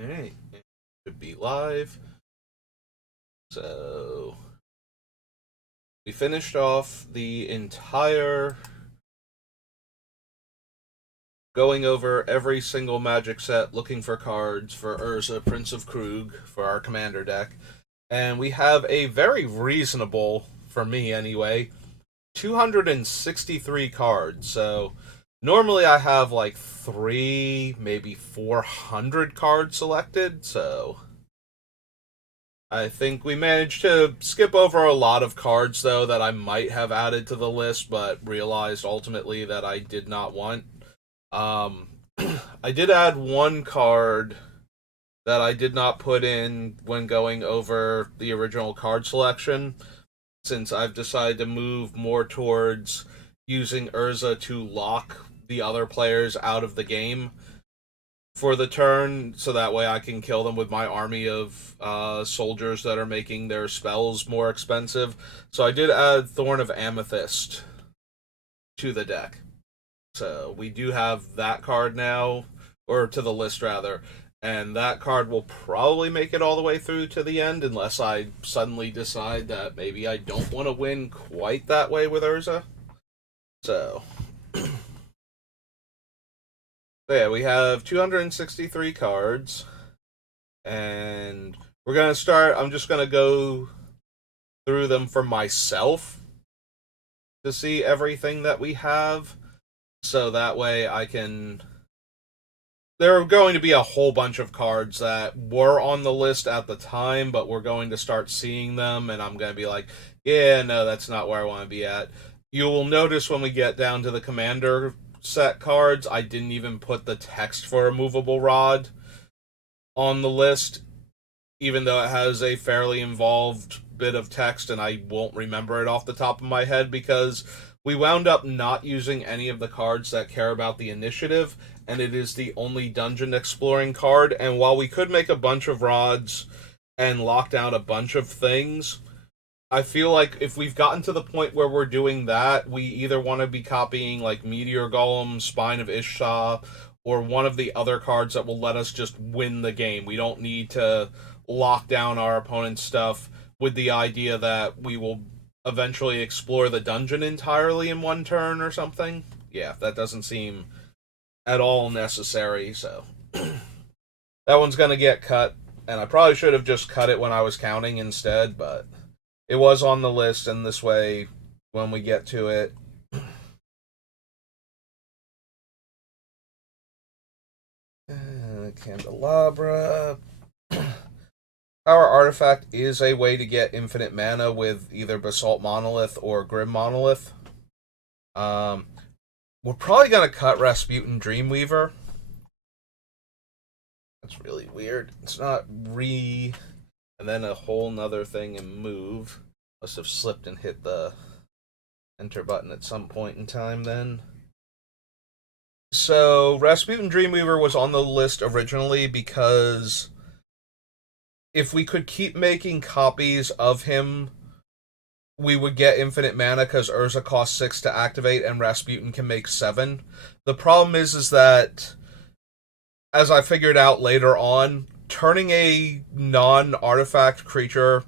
Alright, should be live. So, we finished off the entire going over every single magic set, looking for cards for Urza, Prince of Krug, for our commander deck. And we have a very reasonable, for me anyway, 263 cards. So, normally I have like maybe 400 cards selected, so I think we managed to skip over a lot of cards, though, that I might have added to the list, but realized ultimately that I did not want. Um, I did add one card that I did not put in when going over the original card selection, since I've decided to move more towards using Urza to lock the other players out of the game for the turn, so that way I can kill them with my army of soldiers that are making their spells more expensive. So I did add Thorn of Amethyst to the deck. So we do have that card now, or to the list rather, and that card will probably make it all the way through to the end unless I suddenly decide that maybe I don't want to win quite that way with Urza. So yeah, we have 263 cards, and we're gonna start. I'm just gonna go through them for myself to see everything that we have, so that way I can. There are going to be a whole bunch of cards that were on the list at the time, but we're going to start seeing them, and I'm going to be like, yeah, no, that's not where I want to be at. You will notice when we get down to the commander set cards, I didn't even put the text for a movable rod on the list, even though it has a fairly involved bit of text, and I won't remember it off the top of my head because we wound up not using any of the cards that care about the initiative, and it is the only dungeon exploring card. And while we could make a bunch of rods and lock down a bunch of things, I feel like if we've gotten to the point where we're doing that, we either want to be copying like Meteor Golem, Spine of Ishtar, or one of the other cards that will let us just win the game. We don't need to lock down our opponent's stuff with the idea that we will eventually explore the dungeon entirely in one turn or something. Yeah, that doesn't seem at all necessary, so that one's gonna get cut, and I probably should have just cut it when I was counting instead, but it was on the list, and this way, when we get to it, Candelabra. Our artifact is a way to get infinite mana with either Basalt Monolith or Grim Monolith. Um, we're probably gonna cut Rasputin Dreamweaver. That's really weird. It's not and then a whole nother thing and move. Must have slipped and hit the enter button at some point in time then. So Rasputin Dreamweaver was on the list originally because if we could keep making copies of him, we would get infinite mana because Urza costs 6 to activate and Rasputin can make 7. The problem is that, as I figured out later on, turning a non-artifact creature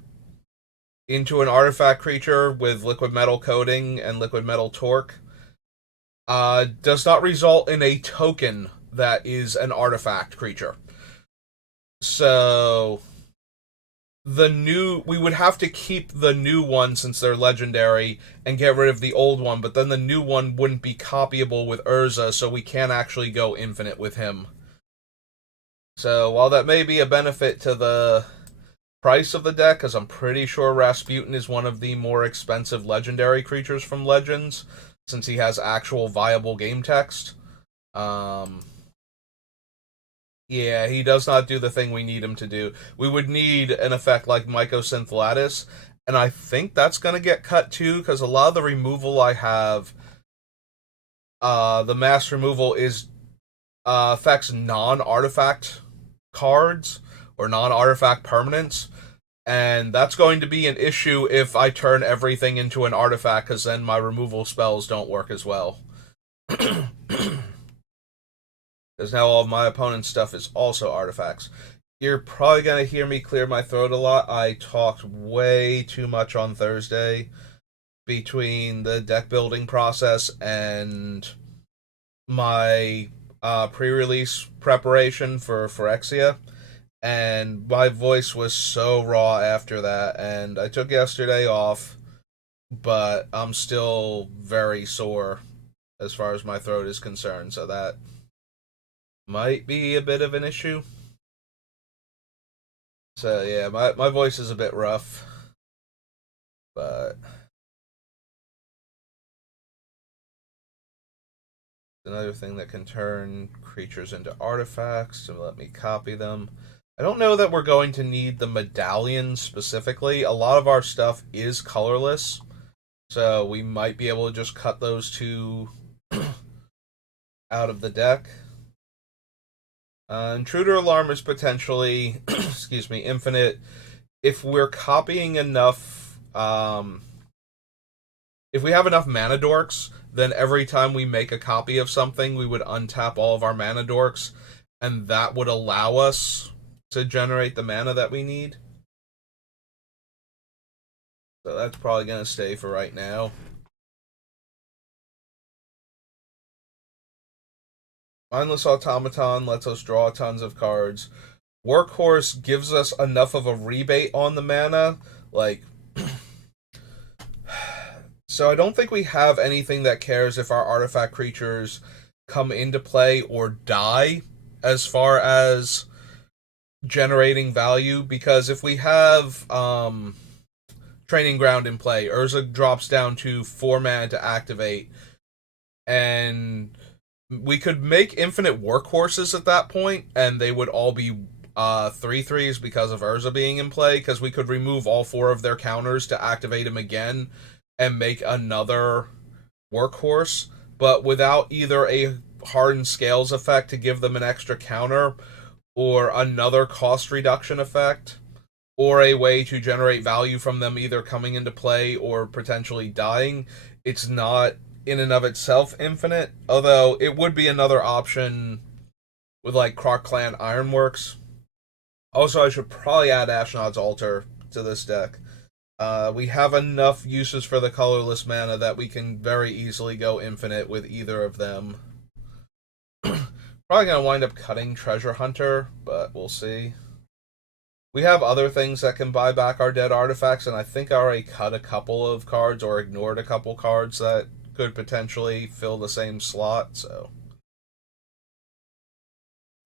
into an artifact creature with liquid metal coating and liquid metal torque does not result in a token that is an artifact creature. So we would have to keep the new one since they're legendary and get rid of the old one, but then the new one wouldn't be copyable with Urza, so we can't actually go infinite with him. So while that may be a benefit to the price of the deck, because I'm pretty sure Rasputin is one of the more expensive legendary creatures from Legends, since he has actual viable game text. Yeah, he does not do the thing we need him to do. We would need an effect like Mycosynth Lattice, and I think that's going to get cut too, because a lot of the removal I have, the mass removal is affects non-artifact cards or non-artifact permanents, and that's going to be an issue if I turn everything into an artifact, because then my removal spells don't work as well. Because now all of my opponent's stuff is also artifacts. You're probably gonna hear me clear my throat a lot. I talked way too much on Thursday between the deck building process and my pre-release preparation for Phyrexia, and my voice was so raw after that. And I took yesterday off, but I'm still very sore as far as my throat is concerned, so that might be a bit of an issue. So yeah, my voice is a bit rough, but another thing that can turn creatures into artifacts to let me copy them. I don't know that we're going to need the medallions specifically. A lot of our stuff is colorless, so we might be able to just cut those two out of the deck. Intruder Alarm is potentially, excuse me, infinite. If we're copying enough, if we have enough mana dorks, then every time we make a copy of something, we would untap all of our mana dorks, and that would allow us to generate the mana that we need. So that's probably going to stay for right now. Mindless Automaton lets us draw tons of cards. Workhorse gives us enough of a rebate on the mana, like... So I don't think we have anything that cares if our artifact creatures come into play or die as far as generating value, because if we have Training Ground in play, Urza drops down to 4 mana to activate, and we could make infinite workhorses at that point, and they would all be 3/3s because of Urza being in play, because we could remove all 4 of their counters to activate him again and make another workhorse, but without either a hardened scales effect to give them an extra counter, or another cost reduction effect, or a way to generate value from them either coming into play or potentially dying. It's not in and of itself infinite, although it would be another option with like Croc Clan Ironworks. Also, I should probably add Ashnod's Altar to this deck. We have enough uses for the colorless mana that we can very easily go infinite with either of them. Probably going to wind up cutting Treasure Hunter, but we'll see. We have other things that can buy back our dead artifacts, and I think I already cut a couple of cards or ignored a couple cards that could potentially fill the same slot, so...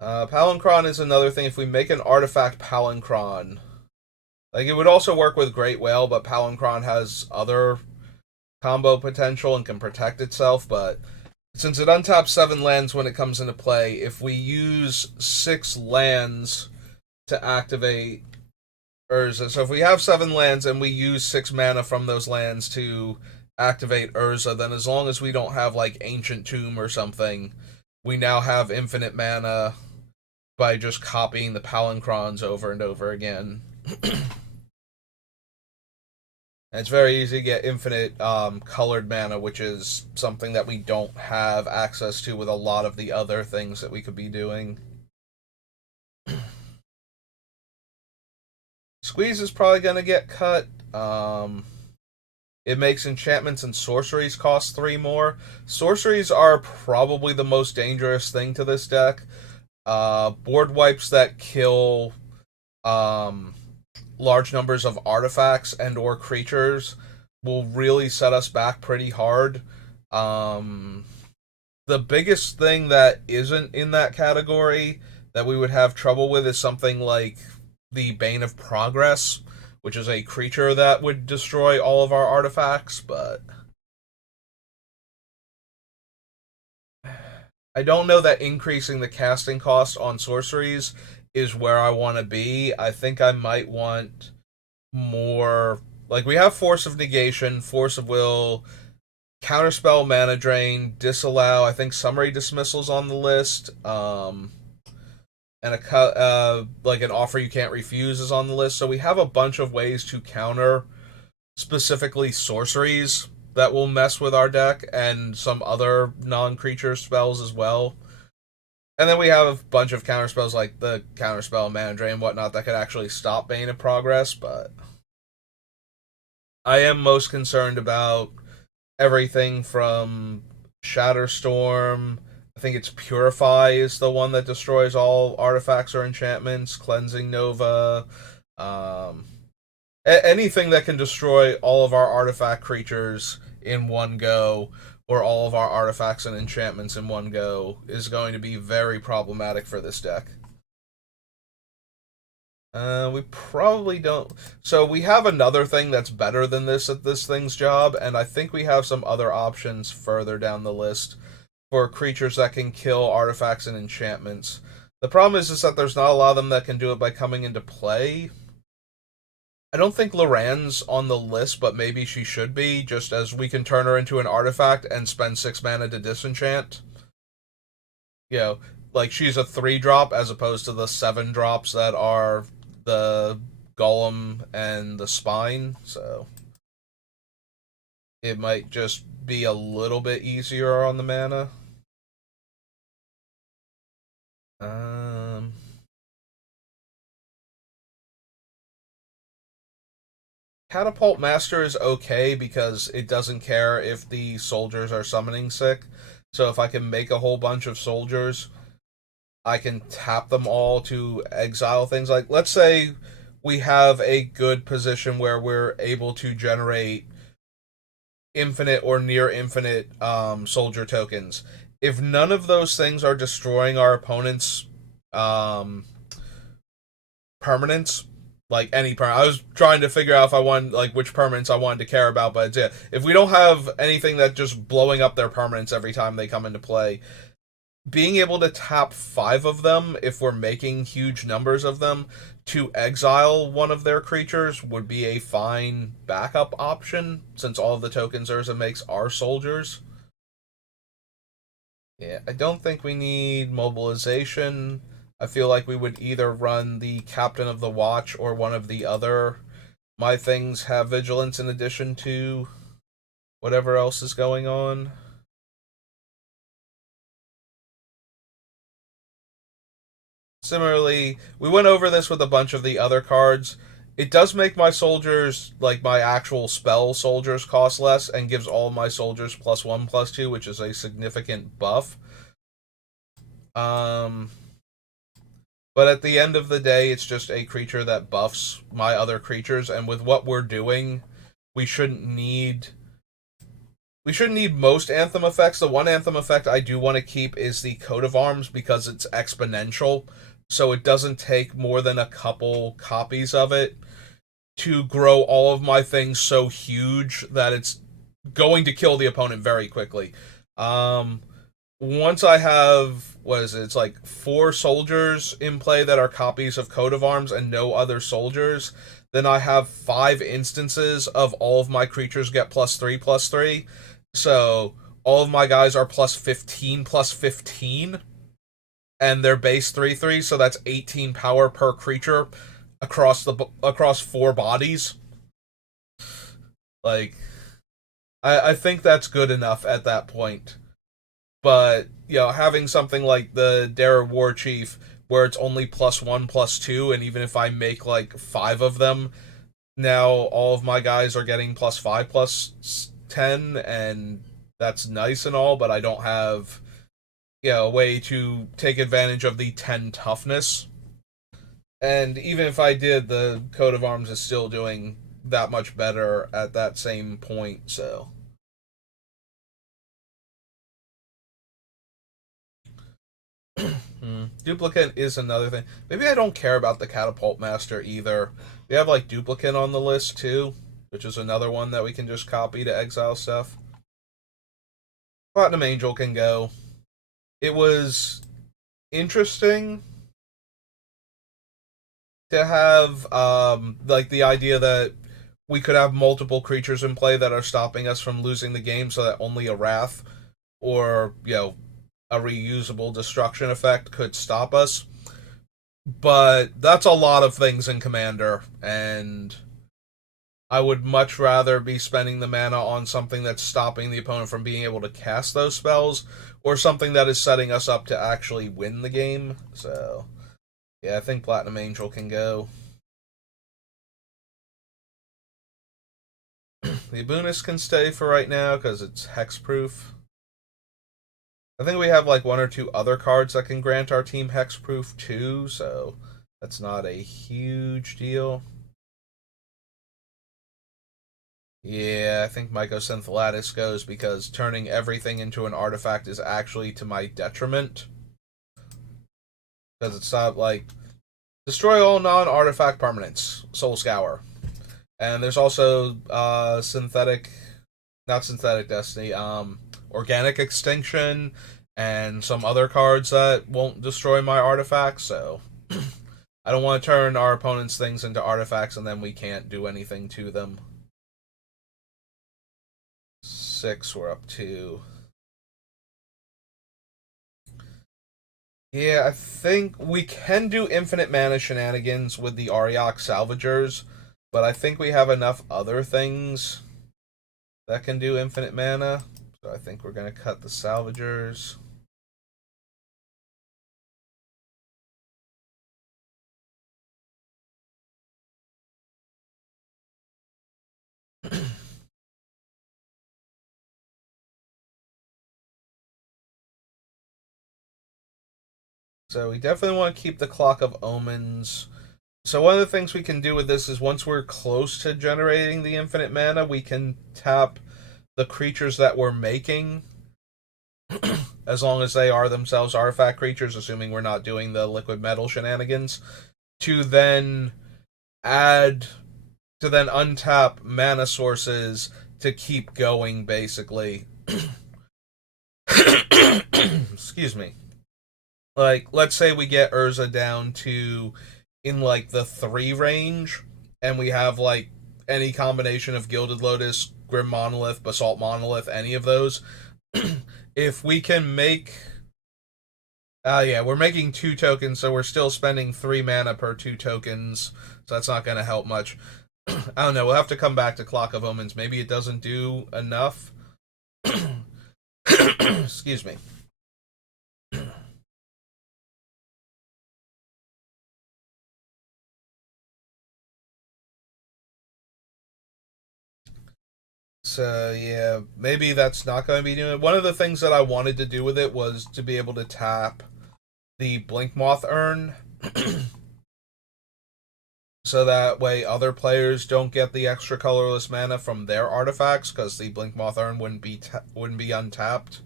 Palinchron is another thing. If we make an artifact Palinchron, like, it would also work with Great Whale, but Palinchron has other combo potential and can protect itself, but since it untaps 7 lands when it comes into play, if we use 6 lands to activate Urza, so if we have 7 lands and we use 6 mana from those lands to activate Urza, then as long as we don't have, like, Ancient Tomb or something, we now have infinite mana by just copying the Palinchrons over and over again. It's very easy to get infinite colored mana, which is something that we don't have access to with a lot of the other things that we could be doing. Squeeze is probably going to get cut. It makes enchantments and sorceries cost 3 more. Sorceries are probably the most dangerous thing to this deck. Board wipes that kill large numbers of artifacts and or creatures will really set us back pretty hard. The biggest thing that isn't in that category that we would have trouble with is something like the Bane of Progress, which is a creature that would destroy all of our artifacts, but I don't know that increasing the casting cost on sorceries is where I want to be. I think I might want more... Like, we have Force of Negation, Force of Will, Counterspell, Mana Drain, Disallow, I think Summary Dismissal's on the list, and like an Offer You Can't Refuse is on the list. So we have a bunch of ways to counter specifically sorceries that will mess with our deck, and some other non-creature spells as well. And then we have a bunch of counterspells like the counterspell Mana Drain and whatnot that could actually stop Bane of Progress, but I am most concerned about everything from Shatterstorm. I think it's Purify is the one that destroys all artifacts or enchantments. Cleansing Nova. Um, Anything that can destroy all of our artifact creatures in one go, or all of our artifacts and enchantments in one go, is going to be very problematic for this deck. We probably don't. So we have another thing that's better than this at this thing's job, and I think we have some other options further down the list for creatures that can kill artifacts and enchantments. The problem is that there's not a lot of them that can do it by coming into play. I don't think Loran's on the list, but maybe she should be, just as we can turn her into an artifact and spend 6 mana to disenchant. You know, like she's a 3-drop as opposed to the 7 drops that are the Golem and the Spine, so it might just be a little bit easier on the mana. Um, Catapult Master is okay because it doesn't care if the soldiers are summoning sick. So if I can make a whole bunch of soldiers, I can tap them all to exile things. Like, let's say we have a good position where we're able to generate infinite or near infinite soldier tokens. If none of those things are destroying our opponent's um, permanents, like any I was trying to figure out if I wanted like which permanents I wanted to care about, but yeah, if we don't have anything that just blowing up their permanents every time they come into play, being able to tap 5 of them if we're making huge numbers of them to exile one of their creatures would be a fine backup option since all of the tokens Urza makes are soldiers. Yeah, I don't think we need mobilization. I feel like we would either run the Captain of the Watch or one of the other. My things have vigilance in addition to whatever else is going on. Similarly, we went over this with a bunch of the other cards. It does make my soldiers, like my actual spell soldiers, cost less and gives all my soldiers +1/+2, which is a significant buff. Um, but at the end of the day, it's just a creature that buffs my other creatures, and with what we're doing, we shouldn't need most Anthem effects. The one Anthem effect I do want to keep is the Coat of Arms because it's exponential, so it doesn't take more than a couple copies of it to grow all of my things so huge that it's going to kill the opponent very quickly. Once I have, what is it? It's like 4 soldiers in play that are copies of Coat of Arms and no other soldiers. Then I have 5 instances of all of my creatures get +3/+3. So all of my guys are +15/+15. And they're base 3/3, so that's 18 power per creature across 4 bodies. Like, I think that's good enough at that point. But, having something like the Dara War Chief, where it's only +1/+2, and even if I make like 5 of them, now all of my guys are getting +5/+10, and that's nice and all, but I don't have, a way to take advantage of the 10 toughness. And even if I did, the Coat of Arms is still doing that much better at that same point, so. Duplicate is another thing. Maybe I don't care about the Catapult Master either. We have like Duplicate on the list too, which is another one that we can just copy to exile stuff. Platinum Angel can go. It was interesting to have like the idea that we could have multiple creatures in play that are stopping us from losing the game, so that only a Wrath or a reusable destruction effect could stop us. But that's a lot of things in Commander, and I would much rather be spending the mana on something that's stopping the opponent from being able to cast those spells, or something that is setting us up to actually win the game. So, yeah, I think Platinum Angel can go. The Abunis can stay for right now because it's hexproof. I think we have like one or two other cards that can grant our team hexproof too, so that's not a huge deal. Yeah, I think Mycosynth Lattice because turning everything into an artifact is actually to my detriment. Because it's not like destroy all non-artifact permanents, Soul Scour, and there's also not synthetic destiny, organic extinction, and some other cards that won't destroy my artifacts. So I don't want to turn our opponent's things into artifacts and then we can't do anything to them. 6, we're up to. Yeah, I think we can do infinite mana shenanigans with the Ariok Salvagers, but I think we have enough other things that can do infinite mana. So I think we're going to cut the Salvagers. So we definitely want to keep the Clock of Omens. So one of the things we can do with this is once we're close to generating the infinite mana, we can tap the creatures that we're making, as long as they are themselves artifact creatures, assuming we're not doing the liquid metal shenanigans, to then add to then untap mana sources to keep going, basically. Excuse me. Like, let's say we get Urza down to in like the 3 range, and we have like any combination of Gilded Lotus, Grim Monolith, Basalt Monolith, any of those. If we can make yeah, we're making 2 tokens, so we're still spending 3 mana per 2 tokens, so that's not going to help much. I don't know, we'll have to come back to Clock of Omens. Maybe it doesn't do enough. Excuse me. So yeah, maybe that's not going to be doing it. One of the things that I wanted to do with it was to be able to tap the Blink Moth Urn, so that way other players don't get the extra colorless mana from their artifacts, because the Blink Moth Urn wouldn't be untapped.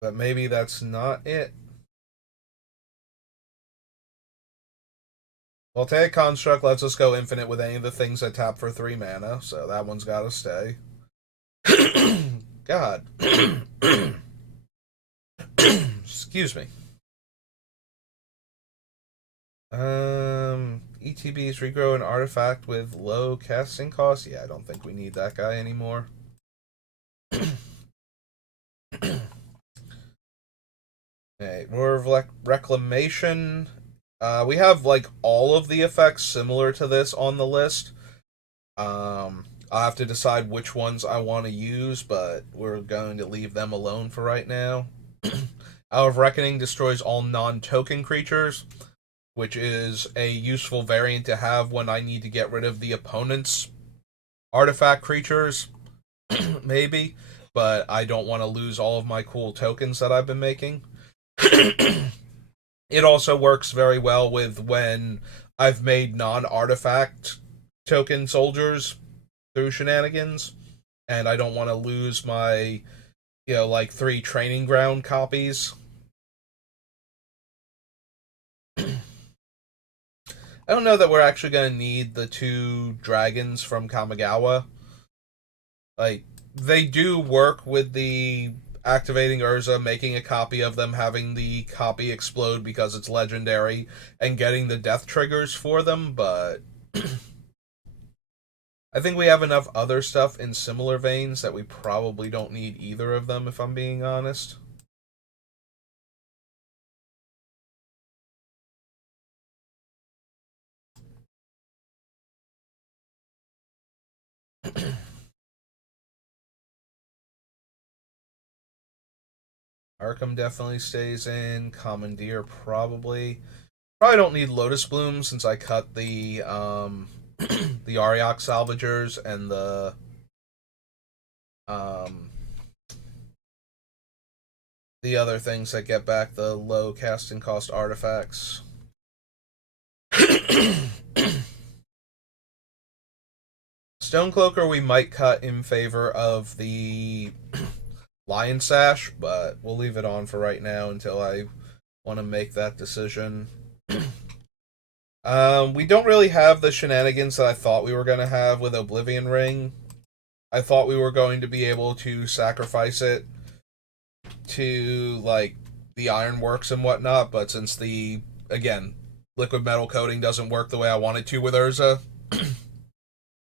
But maybe that's not it. Voltaic Construct lets us go infinite with any of the things that tap for 3 mana, so that one's gotta stay. God. Excuse me. ETBs regrow an artifact with low casting cost. Yeah, I don't think we need that guy anymore. Okay, Roar of Reclamation. We have like all of the effects similar to this on the list. I'll have to decide which ones I want to use, but we're going to leave them alone for right now. Hour of Reckoning destroys all non-token creatures, which is a useful variant to have when I need to get rid of the opponent's artifact creatures, maybe, but I don't want to lose all of my cool tokens that I've been making. It also works very well with when I've made non-artifact token soldiers through shenanigans, and I don't want to lose my, like 3 training ground copies. I don't know that we're actually going to need the 2 dragons from Kamigawa. Like, they do work with the activating Urza, making a copy of them, having the copy explode because it's legendary, and getting the death triggers for them, but I think we have enough other stuff in similar veins that we probably don't need either of them, if I'm being honest. Arkham definitely stays in. Commandeer probably. Probably don't need Lotus Bloom since I cut the the Ariok Salvagers and um the other things that get back the low casting cost artifacts. Stonecloaker we might cut in favor of the Lion Sash, but we'll leave it on for right now until I want to make that decision. We don't really have the shenanigans that I thought we were going to have with Oblivion Ring. I thought we were going to be able to sacrifice it to, like, the ironworks and whatnot, but since the, again, liquid metal coating doesn't work the way I want it to with Urza,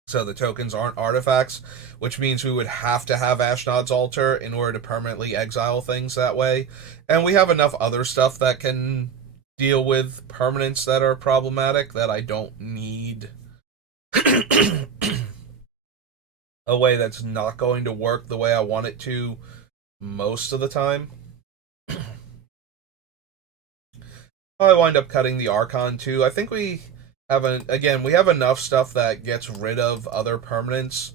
so the tokens aren't artifacts, which means we would have to have Ashnod's Altar in order to permanently exile things that way. And we have enough other stuff that can deal with permanents that are problematic that I don't need a way that's not going to work the way I want it to most of the time. I wind up cutting the Archon too. I think we have we have enough stuff that gets rid of other permanents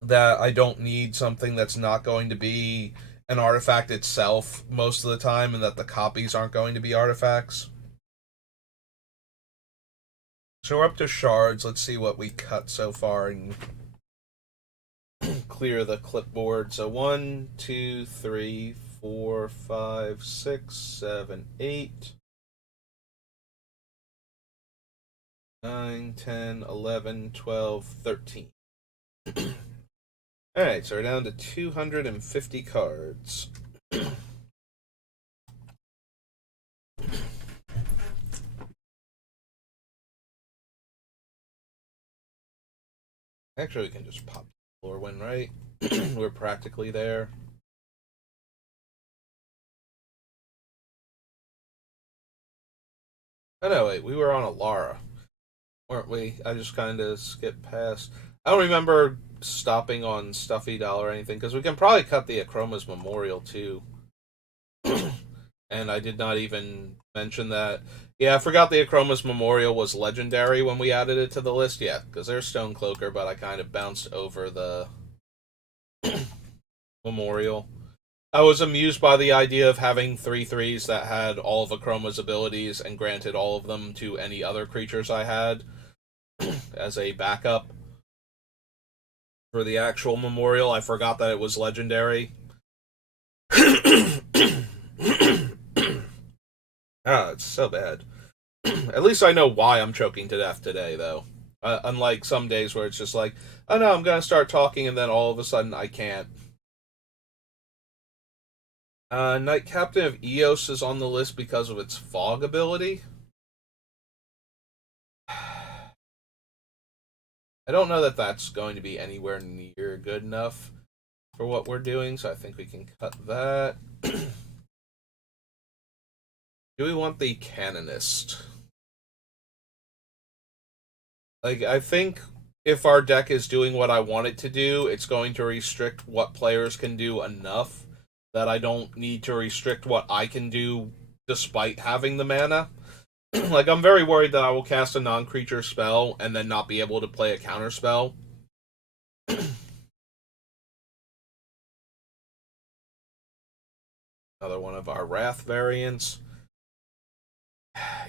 that I don't need something that's not going to be an artifact itself most of the time, and that the copies aren't going to be artifacts. So we're up to shards. Let's see what we cut so far and clear the clipboard. So 1, 2, 3, 4, 5, 6, 7, 8, 9, 10, 11, 12, 13. Alright, so we're down to 250 cards. Actually, we can just pop Lorwyn, right? We're practically there. Oh no, wait, we were on Alara, weren't we? I just kind of skipped past. I don't remember stopping on Stuffy Doll or anything, because we can probably cut the Akroma's Memorial too. And I did not even mention that. Yeah, I forgot the Akroma's Memorial was legendary when we added it to the list. Yeah, because there's Stonecloaker, but I kind of bounced over the Memorial. I was amused by the idea of having 3/3s that had all of Akroma's abilities and granted all of them to any other creatures I had as a backup for the actual Memorial. I forgot that it was legendary. It's so bad. At least I know why I'm choking to death today, though. Unlike some days where it's just like, oh no, I'm gonna start talking and then all of a sudden I can't. Knight Captain of Eos is on the list because of its fog ability. I don't know that that's going to be anywhere near good enough for what we're doing, so I think we can cut that. Do we want the Canonist? Like, I think if our deck is doing what I want it to do, it's going to restrict what players can do enough that I don't need to restrict what I can do despite having the mana. Like, I'm very worried that I will cast a non-creature spell and then not be able to play a counter spell. Another one of our Wrath variants.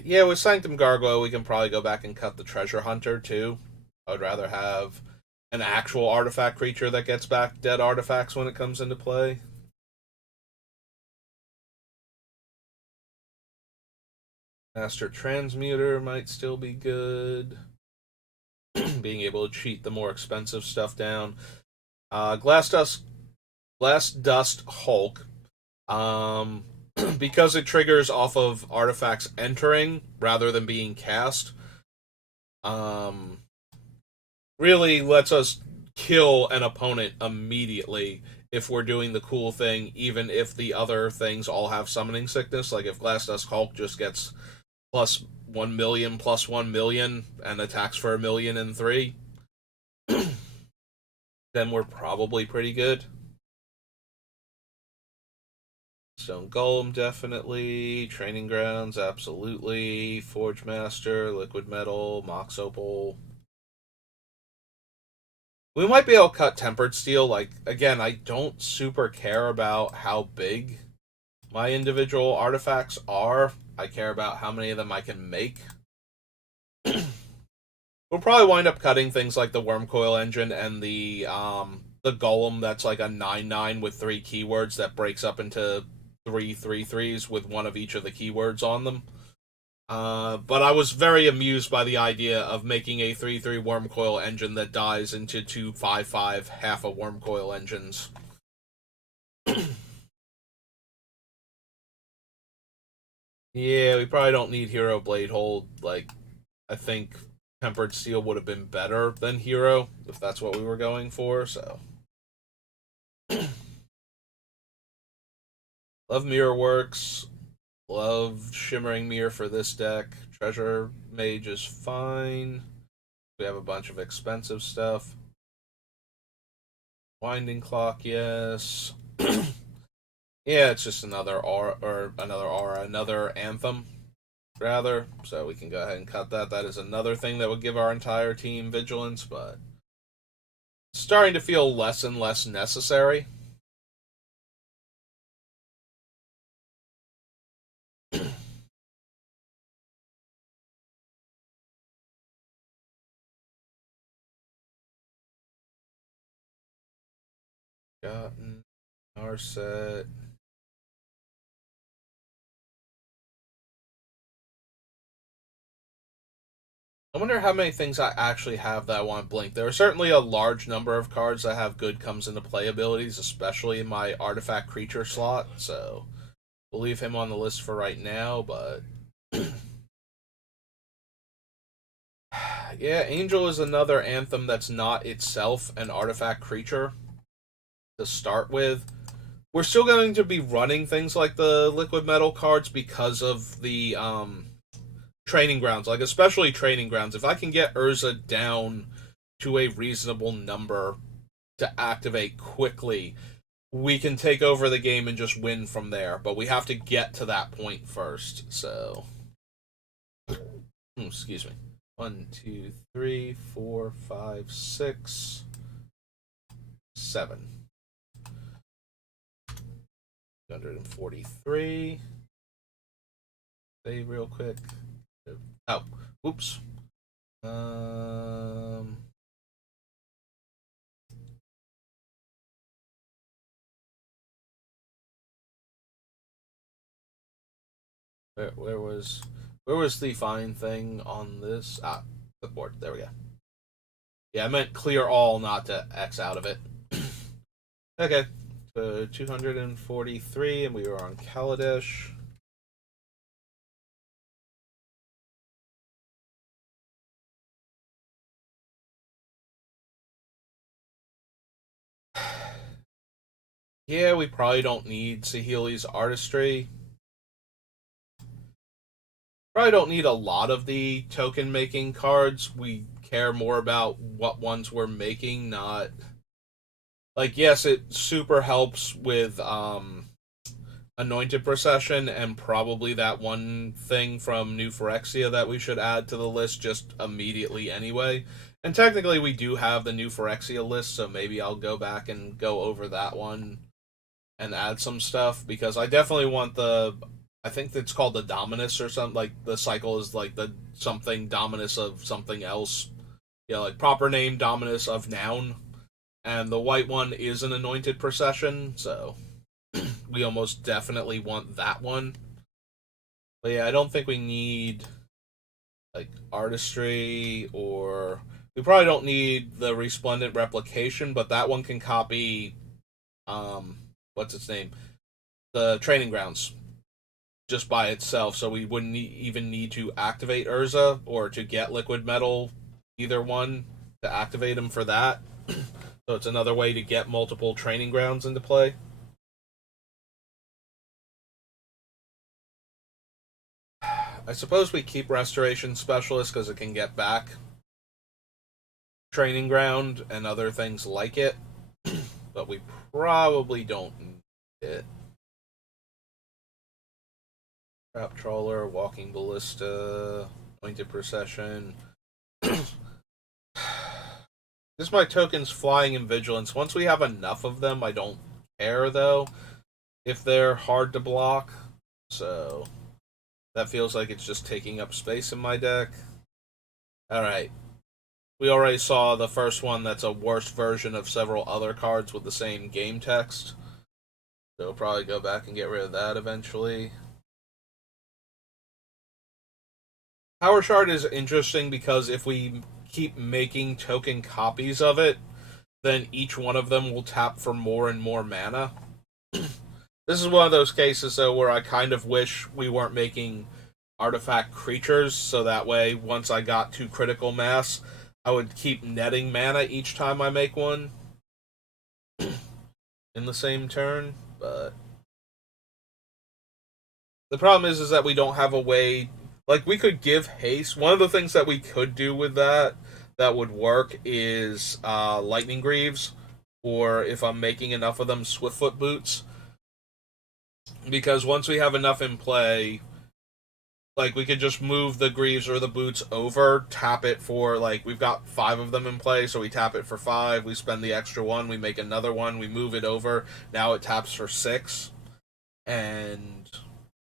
Yeah, with Sanctum Gargoyle, we can probably go back and cut the Treasure Hunter, too. I would rather have an actual artifact creature that gets back dead artifacts when it comes into play. Master Transmuter might still be good. Being able to cheat the more expensive stuff down. Glass Dust Hulk. Because it triggers off of artifacts entering rather than being cast, really lets us kill an opponent immediately if we're doing the cool thing, even if the other things all have summoning sickness. Like if Glass Dust Hulk just gets plus 1 million and attacks for 1,000,003. then we're probably pretty good. Stone Golem, definitely. Training Grounds, absolutely. Forge Master, Liquid Metal, Mox Opal. We might be able to cut Tempered Steel. Like, again, I don't super care about how big my individual artifacts are. I care about how many of them I can make. We'll probably wind up cutting things like the Worm Coil Engine and the Golem that's like a 9/9 with 3 keywords that breaks up into 3/3/3s with one of each of the keywords on them. But I was very amused by the idea of making a 3/3 Worm Coil engine that dies into 2/5/5 half a Worm Coil engines. Yeah, we probably don't need Hero Blade Hold. Like, I think Tempered Steel would have been better than Hero if that's what we were going for. So, love Mirror Works. Love Shimmering Mirror for this deck. Treasure Mage is fine. We have a bunch of expensive stuff. Winding Clock, yes. Yeah, it's just another aura, another anthem, rather. So we can go ahead and cut that. That is another thing that would give our entire team vigilance, but starting to feel less and less necessary. Gotten our set. I wonder how many things I actually have that I want to blink. There are certainly a large number of cards that have good comes into play abilities, especially in my artifact creature slot. So we'll leave him on the list for right now, but yeah, Angel is another anthem that's not itself an artifact creature to start with. We're still going to be running things like the liquid metal cards because of the training grounds, like especially training grounds. If I can get Urza down to a reasonable number to activate quickly, we can take over the game and just win from there. But we have to get to that point first. So, excuse me. 1, 2, 3, 4, 5, 6, 7. 243. Save real quick. Oh, oops. Um, where was the fine thing on this? Ah, clipboard. There we go. Yeah, I meant clear all, not to X out of it. Okay, so 243, and we were on Kaladesh. Yeah, we probably don't need Saheeli's artistry. Probably don't need a lot of the token making cards. We care more about what ones we're making, not like yes, it super helps with Anointed Procession and probably that one thing from New Phyrexia that we should add to the list just immediately anyway. And technically we do have the New Phyrexia list, so maybe I'll go back and go over that one and add some stuff because I definitely want the I think it's called the Dominus or something, like the cycle is like the something Dominus of something else. Yeah, like proper name Dominus of noun. And the white one is an anointed procession, so we almost definitely want that one. But yeah, I don't think we need like artistry or we probably don't need the resplendent replication, but that one can copy what's its name? The training grounds just by itself, so we wouldn't even need to activate Urza or to get liquid metal, either one, to activate them for that. So it's another way to get multiple training grounds into play. I suppose we keep Restoration Specialist because it can get back. training ground and other things like it, but we probably don't need it. Trap trawler, walking ballista, pointed procession. Just my tokens, flying and vigilance. Once we have enough of them, I don't care though if they're hard to block. So that feels like it's just taking up space in my deck. Alright. We already saw the first one that's a worse version of several other cards with the same game text. So we'll probably go back and get rid of that eventually. Power Shard is interesting because if we keep making token copies of it, then each one of them will tap for more and more mana. This is one of those cases, though, where I kind of wish we weren't making artifact creatures, so that way, once I got to critical mass, I would keep netting mana each time I make one in the same turn, but the problem is that we don't have a way. Like, we could give haste. One of the things that we could do with that would work is lightning greaves, or if I'm making enough of them, swiftfoot boots. Because once we have enough in play, like, we could just move the greaves or the boots over, tap it for, like, we've got 5 of them in play, so we tap it for 5, we spend the extra 1, we make another one, we move it over, now it taps for 6, and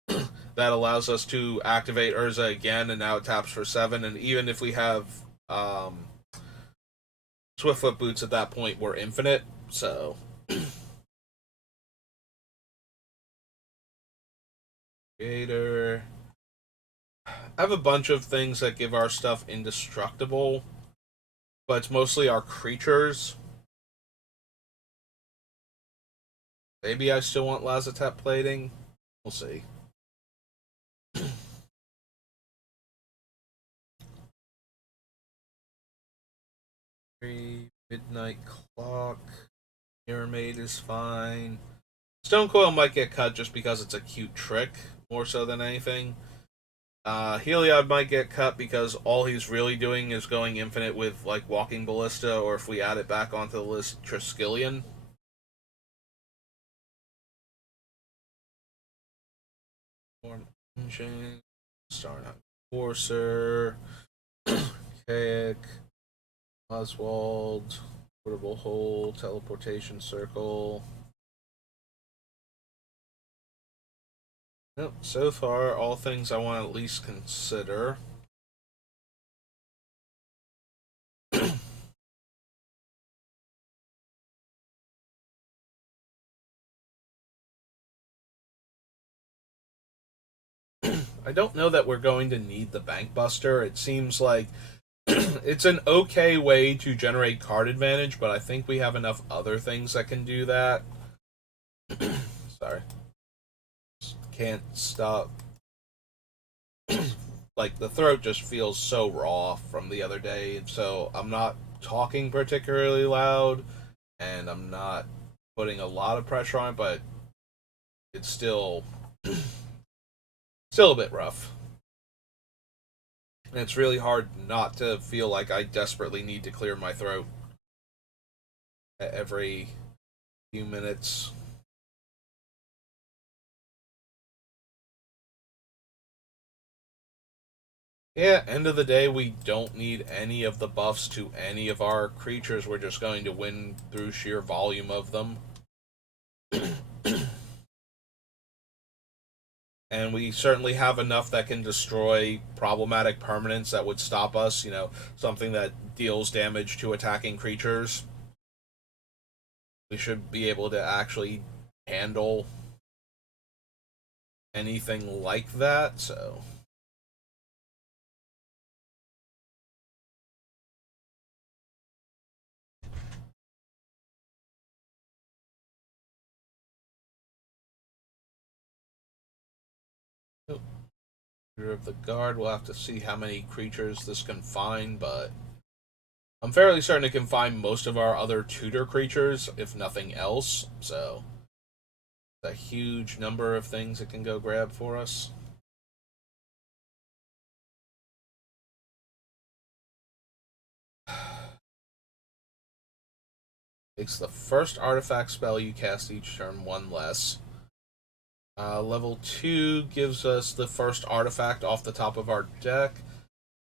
that allows us to activate Urza again, and now it taps for 7, and even if we have Swiftfoot boots at that point, we're infinite, so Creator. I have a bunch of things that give our stuff indestructible, but it's mostly our creatures. Maybe I still want Lazatep plating. We'll see. Midnight Clock. Mirror Maid is fine. Stone Coil might get cut just because it's a cute trick, more so than anything. Heliod might get cut because all he's really doing is going infinite with, like, Walking Ballista, or if we add it back onto the list, Triskelion. Engine, Starknight Forcer, Kayak, Oswald, Portable Hole, Teleportation Circle. Nope, so far, all things I want to at least consider. I don't know that we're going to need the Bank Buster. It seems like it's an okay way to generate card advantage, but I think we have enough other things that can do that. Sorry. Can't stop. Like, the throat just feels so raw from the other day, so I'm not talking particularly loud, and I'm not putting a lot of pressure on it, but it's still a bit rough. And it's really hard not to feel like I desperately need to clear my throat at every few minutes. Yeah, end of the day, we don't need any of the buffs to any of our creatures. We're just going to win through sheer volume of them. And we certainly have enough that can destroy problematic permanents that would stop us, something that deals damage to attacking creatures. We should be able to actually handle anything like that, so... of the guard. We'll have to see how many creatures this can find, but I'm fairly certain it can find most of our other tutor creatures, if nothing else, so a huge number of things it can go grab for us. Makes the first artifact spell you cast each turn one less. Level 2 gives us the first artifact off the top of our deck.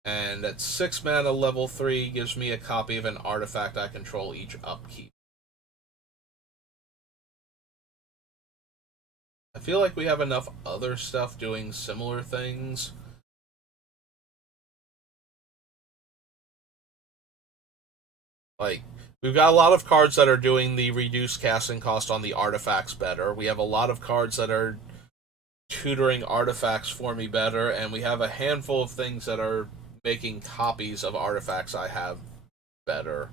And at 6 mana, level 3 gives me a copy of an artifact I control each upkeep. I feel like we have enough other stuff doing similar things. Like, we've got a lot of cards that are doing the reduced casting cost on the artifacts better. We have a lot of cards that are tutoring artifacts for me better, and we have a handful of things that are making copies of artifacts I have better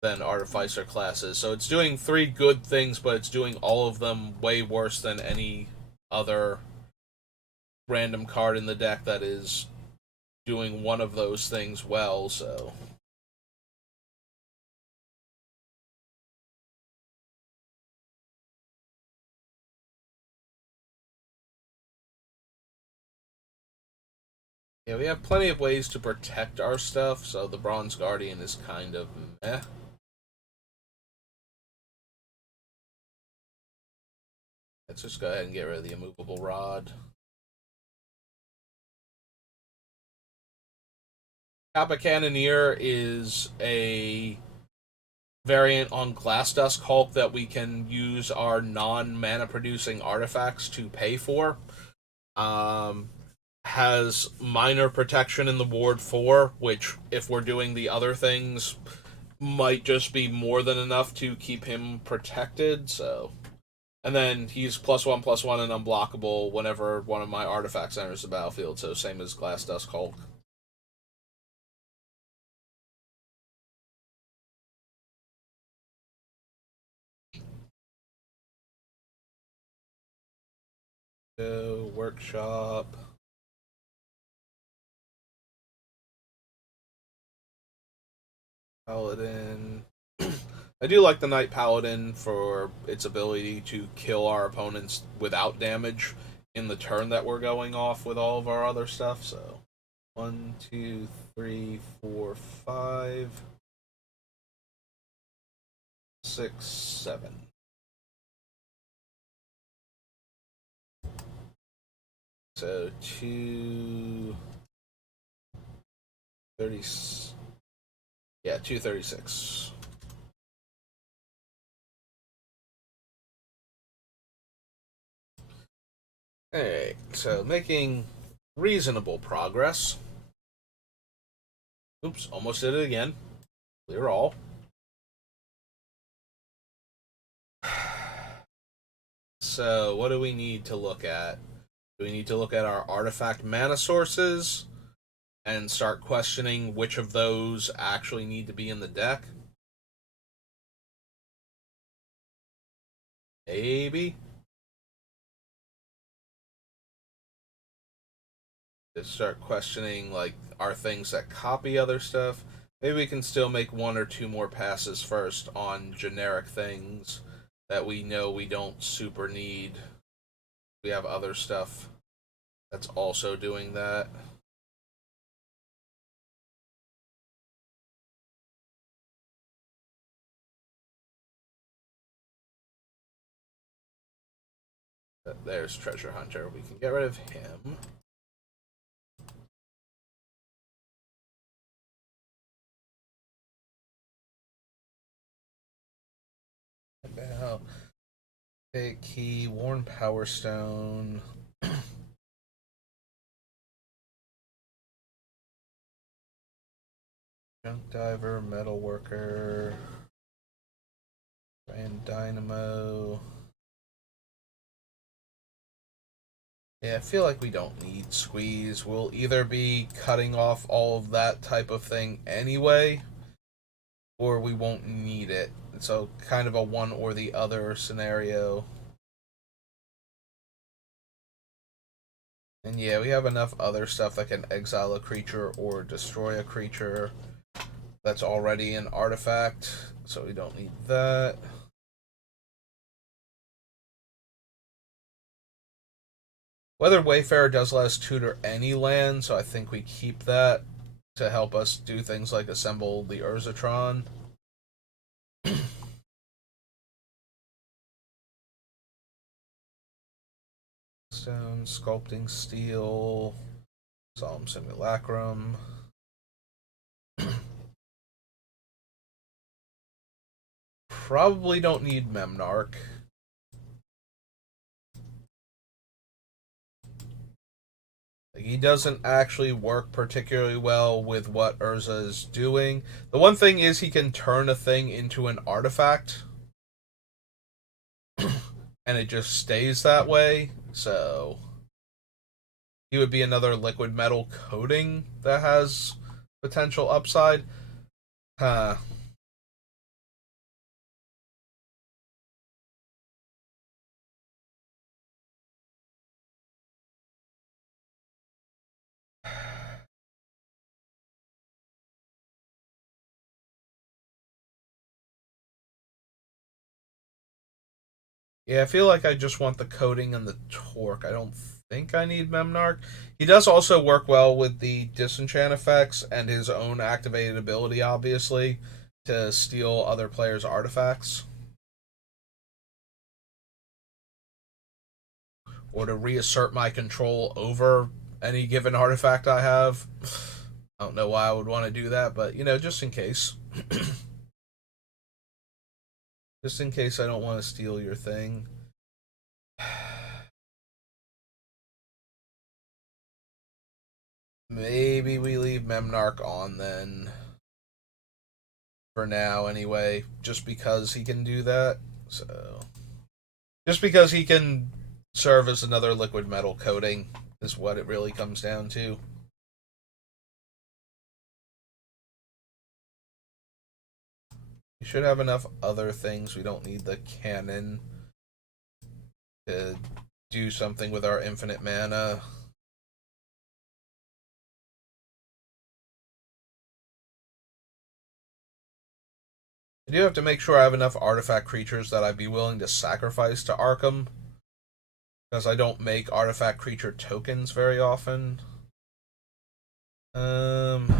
than artificer classes. So it's doing 3 good things, but it's doing all of them way worse than any other random card in the deck that is doing one of those things well. So yeah, we have plenty of ways to protect our stuff, so the Bronze Guardian is kind of meh. Let's just go ahead and get rid of the immovable rod. Kappa Cannoneer is a variant on Glass Dusk Hulk that we can use our non-mana producing artifacts to pay for. Has minor protection in the Ward 4, which, if we're doing the other things, might just be more than enough to keep him protected, so... And then he's +1/+1 and unblockable whenever one of my artifacts enters the battlefield, so same as Glass Dusk Hulk. So, workshop. Paladin. I do like the Knight Paladin for its ability to kill our opponents without damage in the turn that we're going off with all of our other stuff, so 1, 2, 3, 4, 5, 6, 7. So 230. Yeah, 236. Alright, so making reasonable progress. Oops, almost did it again. Clear all. So, what do we need to look at? Do we need to look at our artifact mana sources and start questioning which of those actually need to be in the deck? Maybe. To start questioning, like, are things that copy other stuff? Maybe we can still make 1 or 2 more passes first on generic things that we know we don't super need. We have other stuff that's also doing that. There's Treasure Hunter. We can get rid of him. About take key, Worn Power Stone. Junk Diver, Metal Worker, Grand Dynamo. Yeah, I feel like we don't need Squeeze. We'll either be cutting off all of that type of thing anyway, or we won't need it. So kind of a one or the other scenario. And yeah, we have enough other stuff that can exile a creature or destroy a creature that's already an artifact, so we don't need that. Weather Wayfarer does let us tutor any land, so I think we keep that to help us do things like assemble the Urzatron. Stone, sculpting steel, solemn simulacrum. Probably don't need Memnarch. He doesn't actually work particularly well with what Urza is doing. The one thing is he can turn a thing into an artifact, and it just stays that way. So he would be another liquid metal coating that has potential upside. Huh. Yeah, I feel like I just want the coating and the torque. I don't think I need Memnarch. He does also work well with the disenchant effects and his own activated ability, obviously, to steal other players' artifacts or to reassert my control over any given artifact I have. I don't know why I would want to do that, but just in case. Just in case I don't want to steal your thing. Maybe we leave Memnarch on then. For now, anyway. Just because he can do that. So. Just because he can serve as another liquid metal coating is what it really comes down to. We should have enough other things. We don't need the cannon to do something with our infinite mana. I do have to make sure I have enough artifact creatures that I'd be willing to sacrifice to Arkham, because I don't make artifact creature tokens very often. Um,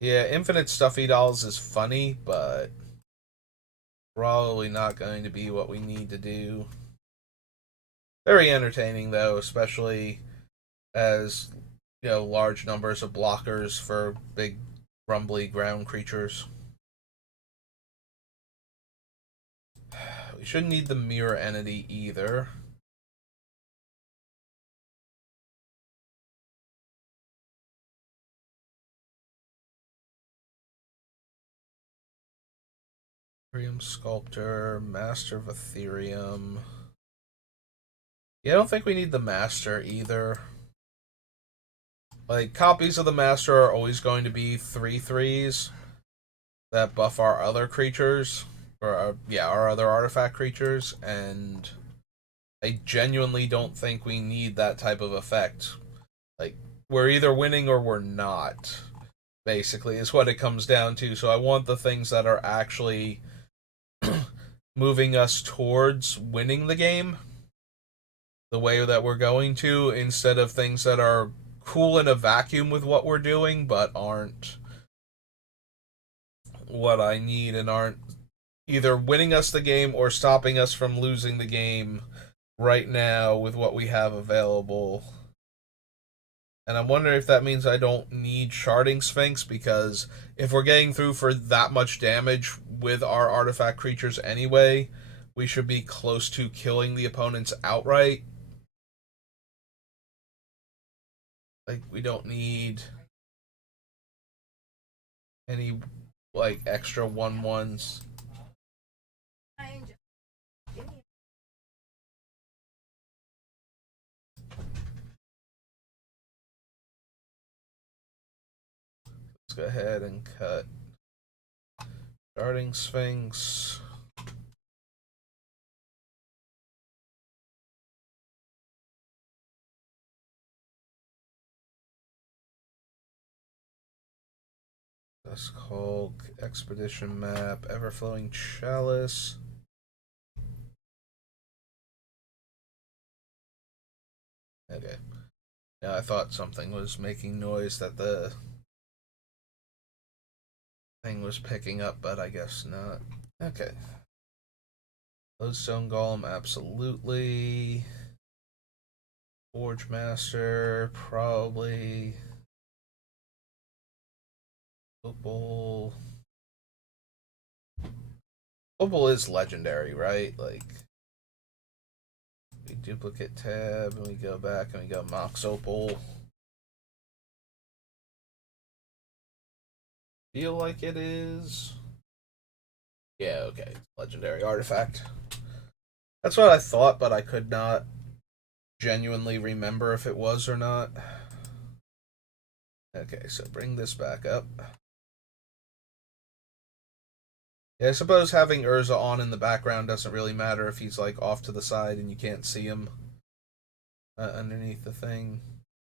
yeah, infinite stuffy dolls is funny, but probably not going to be what we need to do. Very entertaining though, especially as large numbers of blockers for big rumbly ground creatures. We shouldn't need the mirror entity either. Ethereum Sculptor, Master of Ethereum. Yeah, I don't think we need the Master either. Like, copies of the Master are always going to be 3/3s that buff our other creatures, or our other artifact creatures, and I genuinely don't think we need that type of effect. Like, we're either winning or we're not, basically, is what it comes down to. So I want the things that are actually moving us towards winning the game the way that we're going to, instead of things that are cool in a vacuum with what we're doing but aren't what I need and aren't either winning us the game or stopping us from losing the game right now with what we have available. And I'm wondering if that means I don't need Sharding Sphinx, because if we're getting through for that much damage with our artifact creatures anyway, we should be close to killing the opponents outright. Like, we don't need any, like, extra 1/1s. Let's go ahead and cut Sharding Sphinx. Dusk Hulk, Expedition Map, Everflowing Chalice. Okay. Now I thought something was making noise that the Thing was picking up, but I guess not. Okay. Lodestone Golem, absolutely. Forge Master, probably. Opal. Opal is legendary, right? Like, we duplicate tab and we go back and we go Mox Opal. Feel like it is. Yeah, okay. Legendary artifact. That's what I thought, but I could not genuinely remember if it was or not. Okay, so bring this back up. Yeah, I suppose having Urza on in the background doesn't really matter if he's like off to the side and you can't see him underneath the thing.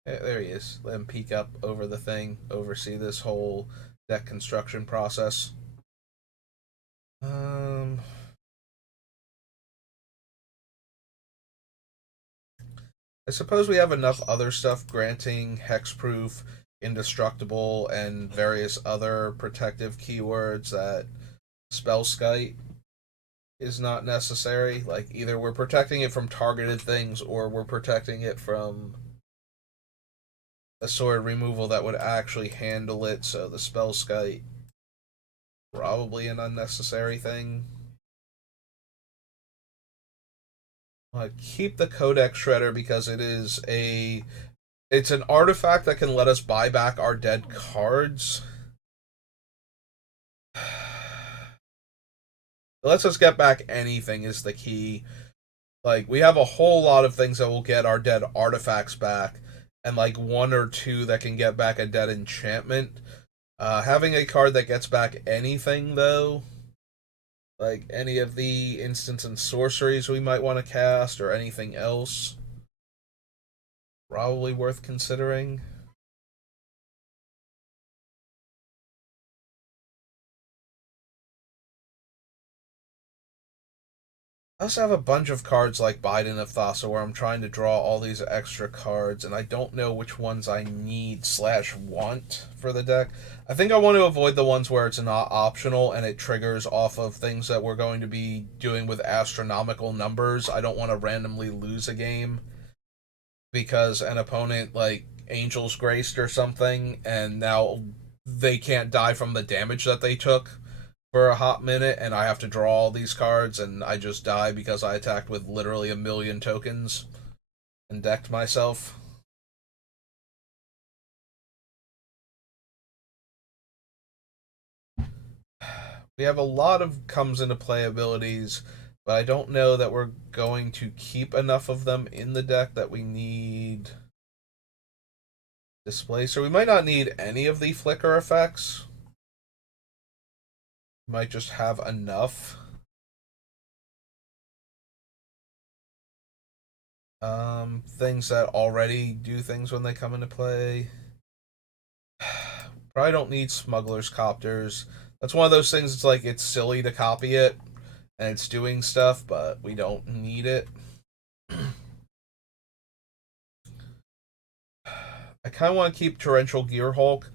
Yeah, there he is. Let him peek up over the thing, oversee this whole deck construction process. Um, I suppose we have enough other stuff granting hexproof, indestructible, and various other protective keywords that Spellskite is not necessary. Like, either we're protecting it from targeted things or we're protecting it from a sword removal that would actually handle it, so the Spellskite probably an unnecessary thing. Keep the Codex Shredder because it's an artifact that can let us buy back our dead cards. Lets us get back anything is the key. Like, we have a whole lot of things that will get our dead artifacts back, and like one or two that can get back a dead enchantment. Having a card that gets back anything, though, like any of the instants and sorceries we might want to cast or anything else, probably worth considering. I also have a bunch of cards like Biden of Thassa where I'm trying to draw all these extra cards, and I don't know which ones I need slash want for the deck. I think I want to avoid the ones where it's not optional and it triggers off of things that we're going to be doing with astronomical numbers. I don't want to randomly lose a game because an opponent like Angel's Graced or something, and now they can't die from the damage that they took for a hot minute, and I have to draw all these cards, and I just die because I attacked with literally a million tokens and decked myself. We have a lot of comes into play abilities, but I don't know that we're going to keep enough of them in the deck that we need display. So we might not need any of the flicker effects. We might just have enough. Things that already do things when they come into play. Probably don't need smugglers copters. That's one of those things. It's like it's silly to copy it, and it's doing stuff, but we don't need it. I kind of want to keep Torrential Gear Hulk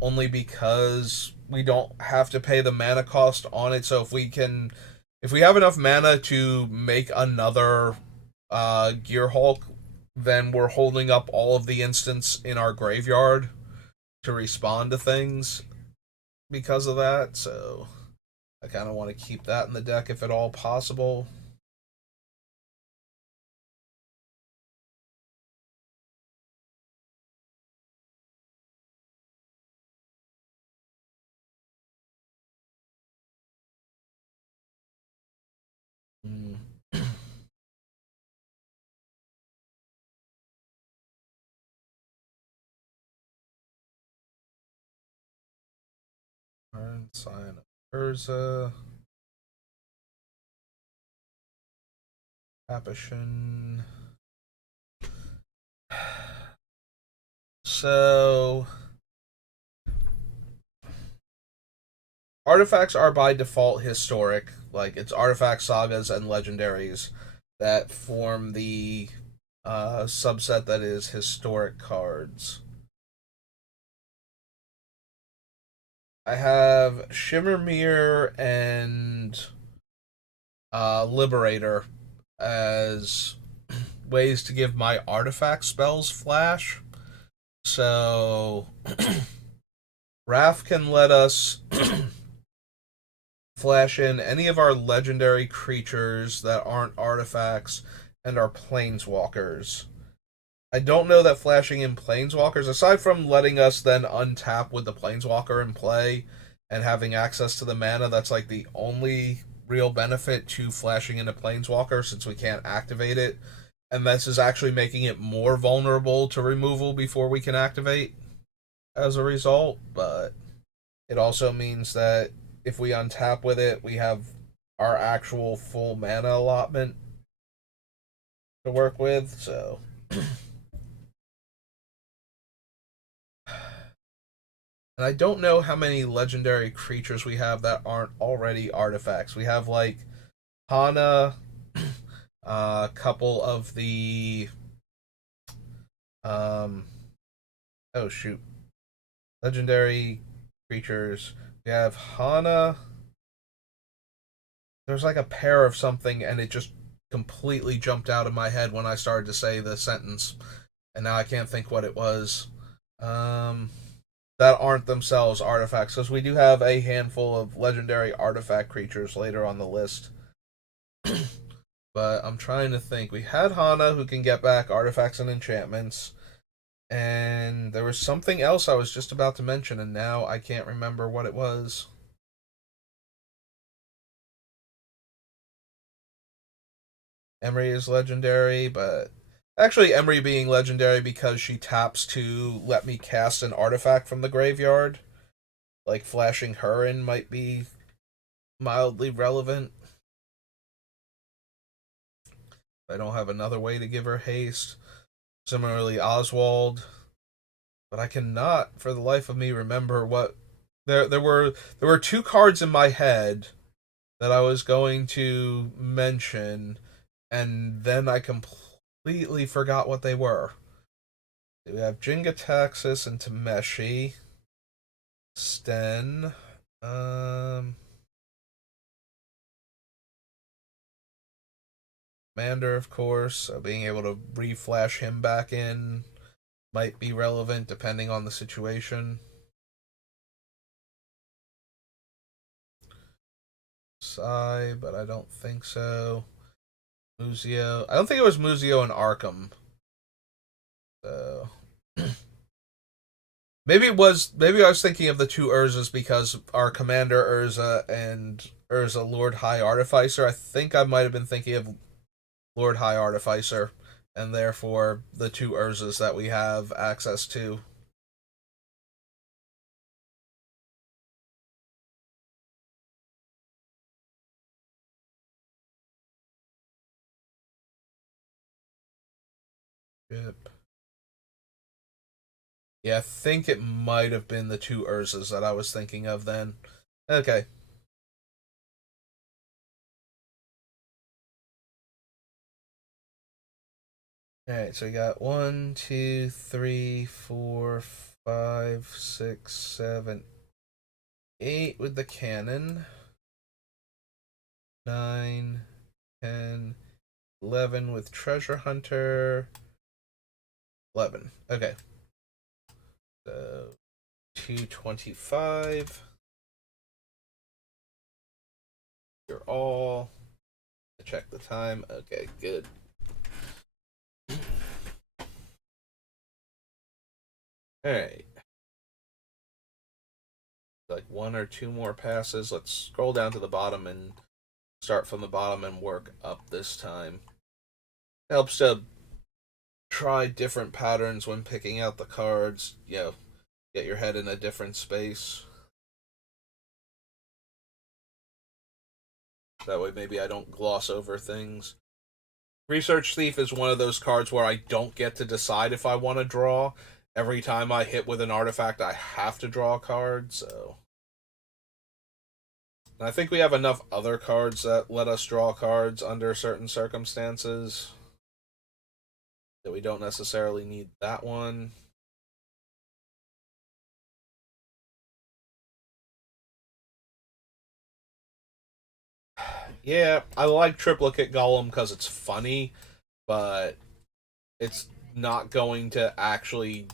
only because we don't have to pay the mana cost on it. So if we have enough mana to make another Gear Hulk, then we're holding up all of the instants in our graveyard to respond to things because of that. So I kind of want to keep that in the deck if at all possible. Mm. Sign of Urza. Capuchin. So artifacts are by default historic. Like, it's artifact sagas and legendaries that form the subset that is historic cards. I have Shimmermere and Liberator as ways to give my artifact spells flash. So Wrath can let us flash in any of our legendary creatures that aren't artifacts and our planeswalkers. I don't know that flashing in planeswalkers, aside from letting us then untap with the planeswalker in play and having access to the mana, that's like the only real benefit to flashing into planeswalker since we can't activate it. And this is actually making it more vulnerable to removal before we can activate as a result. But it also means that if we untap with it, we have our actual full mana allotment to work with. So, and I don't know how many legendary creatures we have that aren't already artifacts. We have like Hana, a couple of the um oh shoot, legendary creatures. We have Hana. There's like a pair of something, and it just completely jumped out of my head when I started to say the sentence, and now I can't think what it was. Um, that aren't themselves artifacts, because we do have a handful of legendary artifact creatures later on the list. But I'm trying to think. We had Hana, who can get back artifacts and enchantments, and there was something else I was just about to mention, and now I can't remember what it was. Emery is legendary, but actually, Emery being legendary because she taps to let me cast an artifact from the graveyard. Like flashing her in might be mildly relevant. I don't have another way to give her haste. Similarly, Oswald, but I cannot, for the life of me, remember what there were two cards in my head that I was going to mention, and then I completely forgot what they were. We have Jinga Taxis and Tameshi. Sten. Um, Mander, of course. So being able to reflash him back in might be relevant depending on the situation. Sai, but I don't think so. Muzio. I don't think it was Muzio and Arkham. So maybe it was. Maybe I was thinking of the two Urzas because our commander Urza and Urza Lord High Artificer. I think I might have been thinking of Lord High Artificer, and therefore the two Urzas that we have access to. Yep. Yeah, I think it might have been the two Urzas that I was thinking of then. Okay. Alright, so we got 1, 2, 3, 4, 5, 6, 7, 8 with the cannon. 9, 10, 11 with treasure hunter. 11. Okay. So 225. You're all. Check the time. Okay, good. Alright. Like one or two more passes. Let's scroll down to the bottom and start from the bottom and work up this time. Helps to try different patterns when picking out the cards. Get your head in a different space. That way, maybe I don't gloss over things. Research Thief is one of those cards where I don't get to decide if I want to draw. Every time I hit with an artifact, I have to draw a card, so. And I think we have enough other cards that let us draw cards under certain circumstances that we don't necessarily need that one. Yeah, I like Triplicate Golem because it's funny, but it's not going to actually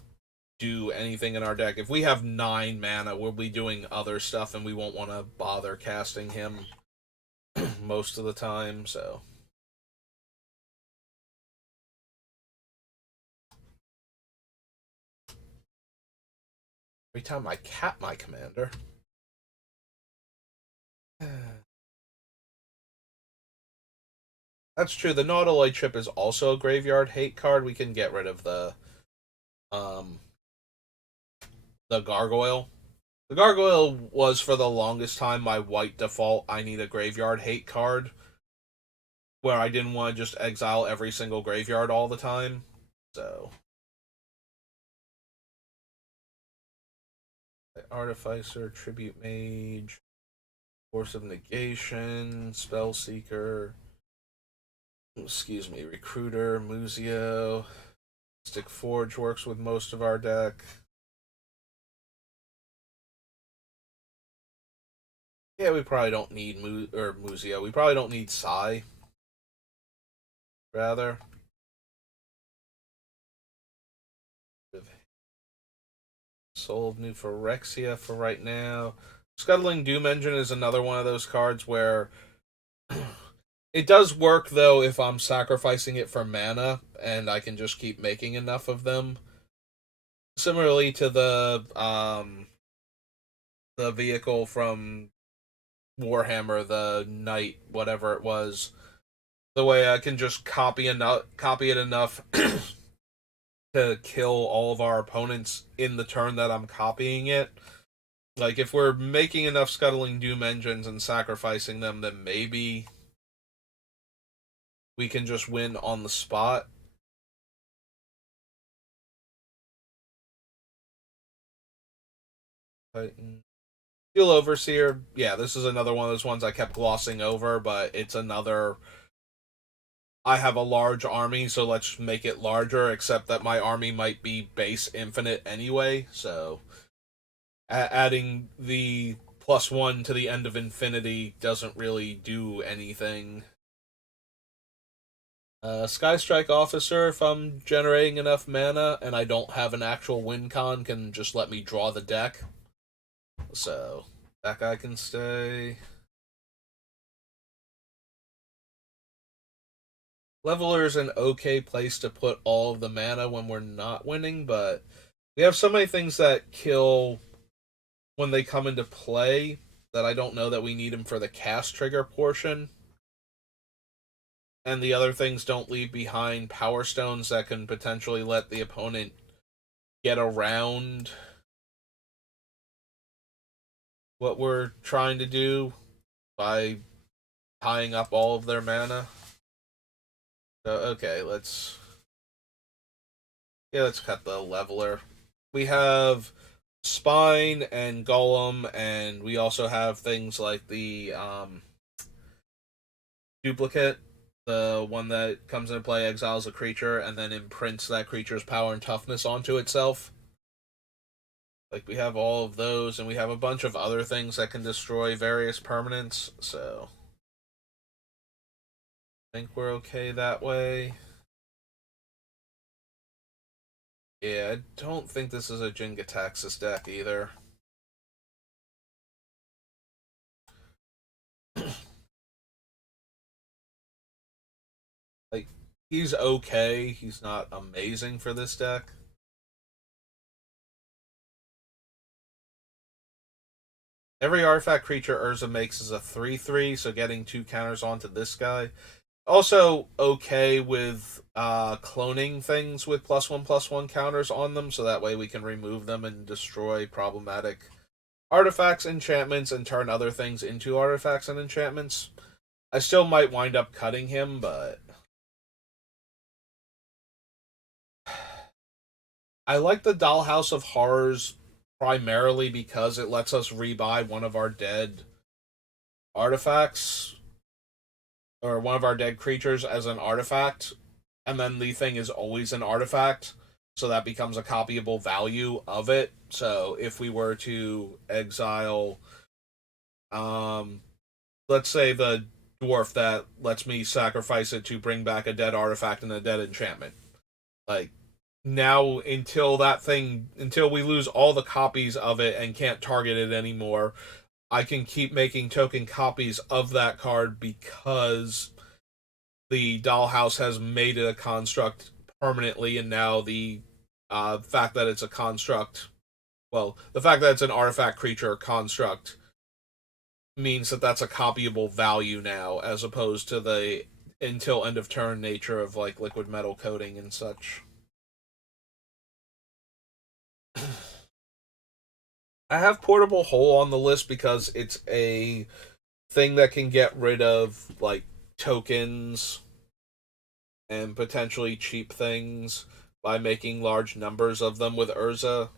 do anything in our deck. If we have 9 mana, we'll be doing other stuff and we won't want to bother casting him most of the time, so. Every time I cap my commander. That's true. The Nautiloid Trip is also a graveyard hate card. We can get rid of um the Gargoyle. The Gargoyle was for the longest time my white default I need a graveyard hate card where I didn't want to just exile every single graveyard all the time. So Artificer, Tribute Mage, Force of Negation, Spellseeker, excuse me, Recruiter, Muzio. Stick Forge works with most of our deck. Yeah, we probably don't need Muzio. We probably don't need Sai. Rather. Soul of New Phyrexia for right now. Scuttling Doom Engine is another one of those cards where it does work though if I'm sacrificing it for mana and I can just keep making enough of them. Similarly to the vehicle from Warhammer, the Knight, whatever it was. The way I can just copy it enough to kill all of our opponents in the turn that I'm copying it. Like, if we're making enough Scuttling Doom engines and sacrificing them, then maybe we can just win on the spot. Titan. Steel Overseer, yeah, this is another one of those ones I kept glossing over, but it's another. I have a large army, so let's make it larger, except that my army might be base infinite anyway, so adding the +1 to the end of infinity doesn't really do anything. Sky Strike Officer, if I'm generating enough mana and I don't have an actual win con, can just let me draw the deck. So that guy can stay. Leveler's an okay place to put all of the mana when we're not winning, but we have so many things that kill when they come into play that I don't know that we need them for the cast trigger portion. And the other things don't leave behind power stones that can potentially let the opponent get around what we're trying to do by tying up all of their mana. So, okay, let's cut the leveler. We have Spine and Golem, and we also have things like the duplicate, the one that comes into play, exiles a creature, and then imprints that creature's power and toughness onto itself. Like, we have all of those, and we have a bunch of other things that can destroy various permanents, so I think we're okay that way. Yeah, I don't think this is a Jin-Gitaxias deck either. Like, he's okay. He's not amazing for this deck. Every artifact creature Urza makes is a 3/3, so getting 2 counters onto this guy. Also, okay with cloning things with +1/+1 counters on them, so that way we can remove them and destroy problematic artifacts, enchantments, and turn other things into artifacts and enchantments. I still might wind up cutting him, but I like the Dollhouse of Horrors primarily because it lets us rebuy one of our dead artifacts or one of our dead creatures as an artifact, and then the thing is always an artifact, so that becomes a copyable value of it. So if we were to exile, let's say the dwarf that lets me sacrifice it to bring back a dead artifact and a dead enchantment. Like now until we lose all the copies of it and can't target it anymore, I can keep making token copies of that card because the dollhouse has made it a construct permanently, and now the fact that it's a construct, well, the fact that it's an artifact creature construct means that that's a copyable value now, as opposed to the until end of turn nature of like liquid metal coating and such. I have Portable Hole on the list because it's a thing that can get rid of like tokens and potentially cheap things by making large numbers of them with Urza.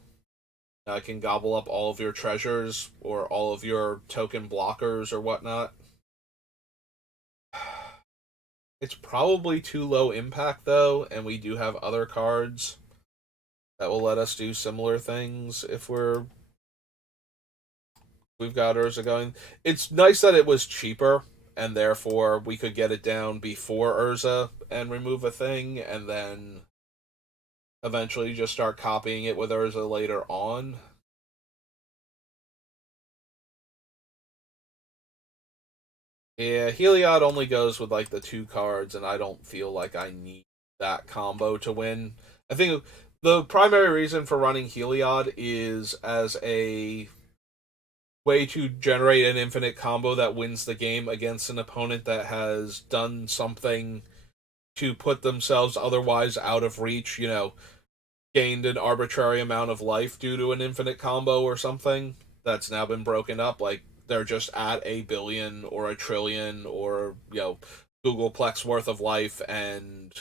I can gobble up all of your treasures or all of your token blockers or whatnot. It's probably too low impact though, and we do have other cards that will let us do similar things if we've got Urza going. It's nice that it was cheaper and therefore we could get it down before Urza and remove a thing and then eventually just start copying it with Urza later on. Yeah, Heliod only goes with like the two cards, and I don't feel like I need that combo to win. I think the primary reason for running Heliod is as a way to generate an infinite combo that wins the game against an opponent that has done something to put themselves otherwise out of reach, gained an arbitrary amount of life due to an infinite combo or something that's now been broken up. Like they're just at a billion or a trillion or Googleplex worth of life, and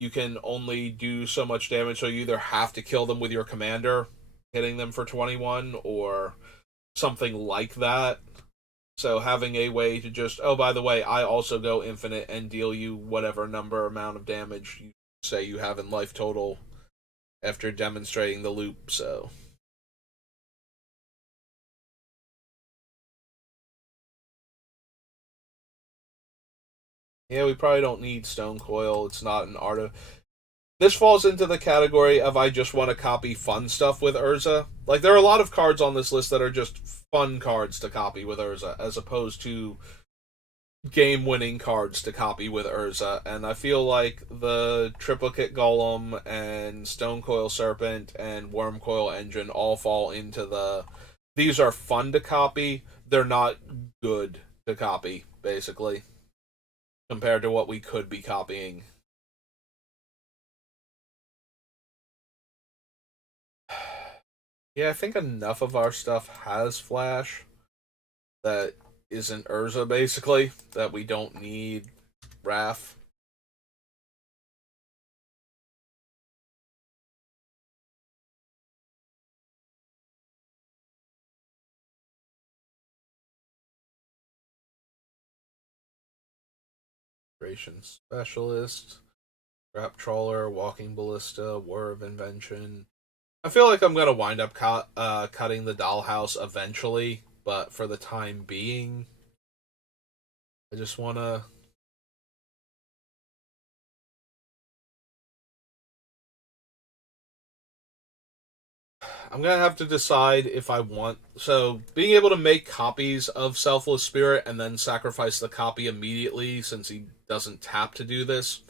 you can only do so much damage. So you either have to kill them with your commander, hitting them for 21, or something like that. So having a way to just, oh, by the way, I also go infinite and deal you whatever number amount of damage you say you have in life total after demonstrating the loop. So yeah, we probably don't need Stone Coil. It's not an art of. This falls into the category of I just want to copy fun stuff with Urza. Like there are a lot of cards on this list that are just fun cards to copy with Urza, as opposed to game-winning cards to copy with Urza. And I feel like the Triplicate Golem and Stone Coil Serpent and Worm Coil Engine all fall into the. These are fun to copy. They're not good to copy, basically, compared to what we could be copying. Yeah, I think enough of our stuff has Flash that isn't Urza, basically, that we don't need Wrath. Creation Specialist, Trap Trawler, Walking Ballista, War of Invention. I feel like I'm gonna wind up cutting the dollhouse eventually, but for the time being, I just wanna. I'm gonna have to decide if I want. So being able to make copies of Selfless Spirit and then sacrifice the copy immediately, since he doesn't tap to do this,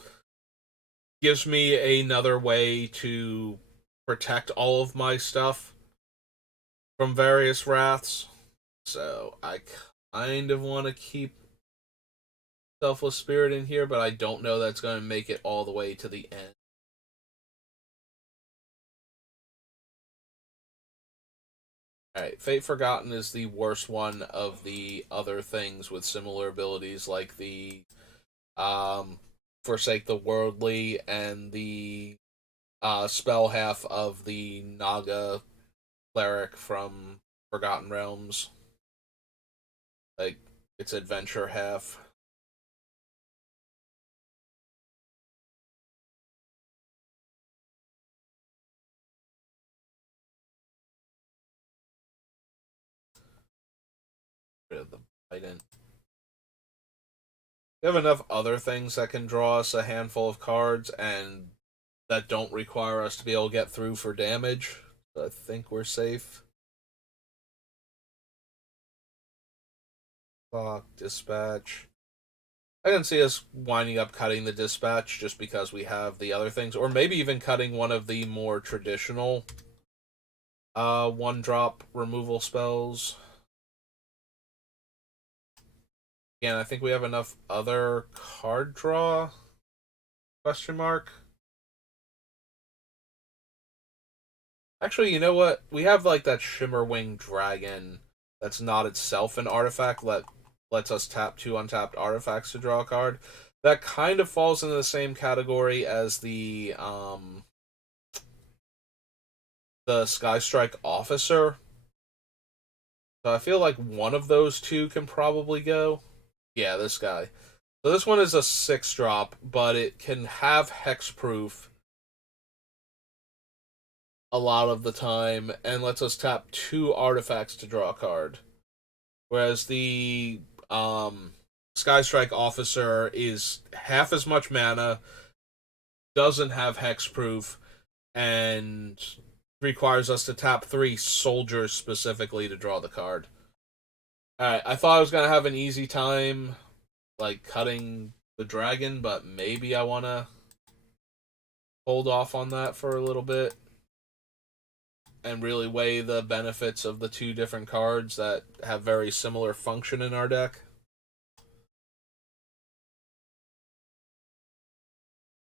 gives me another way to protect all of my stuff from various wraths. So I kind of want to keep Selfless Spirit in here, but I don't know that's going to make it all the way to the end. Alright, Fate Forgotten is the worst one of the other things with similar abilities, like the um, Forsake the Worldly and the spell half of the Naga cleric from Forgotten Realms. Like, its adventure half. Rid of the Biden. We have enough other things that can draw us a handful of cards and that don't require us to be able to get through for damage. So I think we're safe. Clock, dispatch. I can see us winding up cutting the dispatch just because we have the other things, or maybe even cutting one of the more traditional one drop removal spells. Again, I think we have enough other card draw? Question mark. Actually, you know what? We have like that Shimmerwing Dragon that's not itself an artifact that lets us tap two untapped artifacts to draw a card. That kind of falls into the same category as the Skystrike Officer. So I feel like one of those two can probably go. Yeah, this guy. So this one is a 6-drop, but it can have hexproof a lot of the time and lets us tap two artifacts to draw a card. Whereas the Skystrike Officer is half as much mana, doesn't have hexproof, and requires us to tap three soldiers specifically to draw the card. Alright, I thought I was gonna have an easy time like cutting the dragon, but maybe I wanna hold off on that for a little bit and really weigh the benefits of the two different cards that have very similar function in our deck.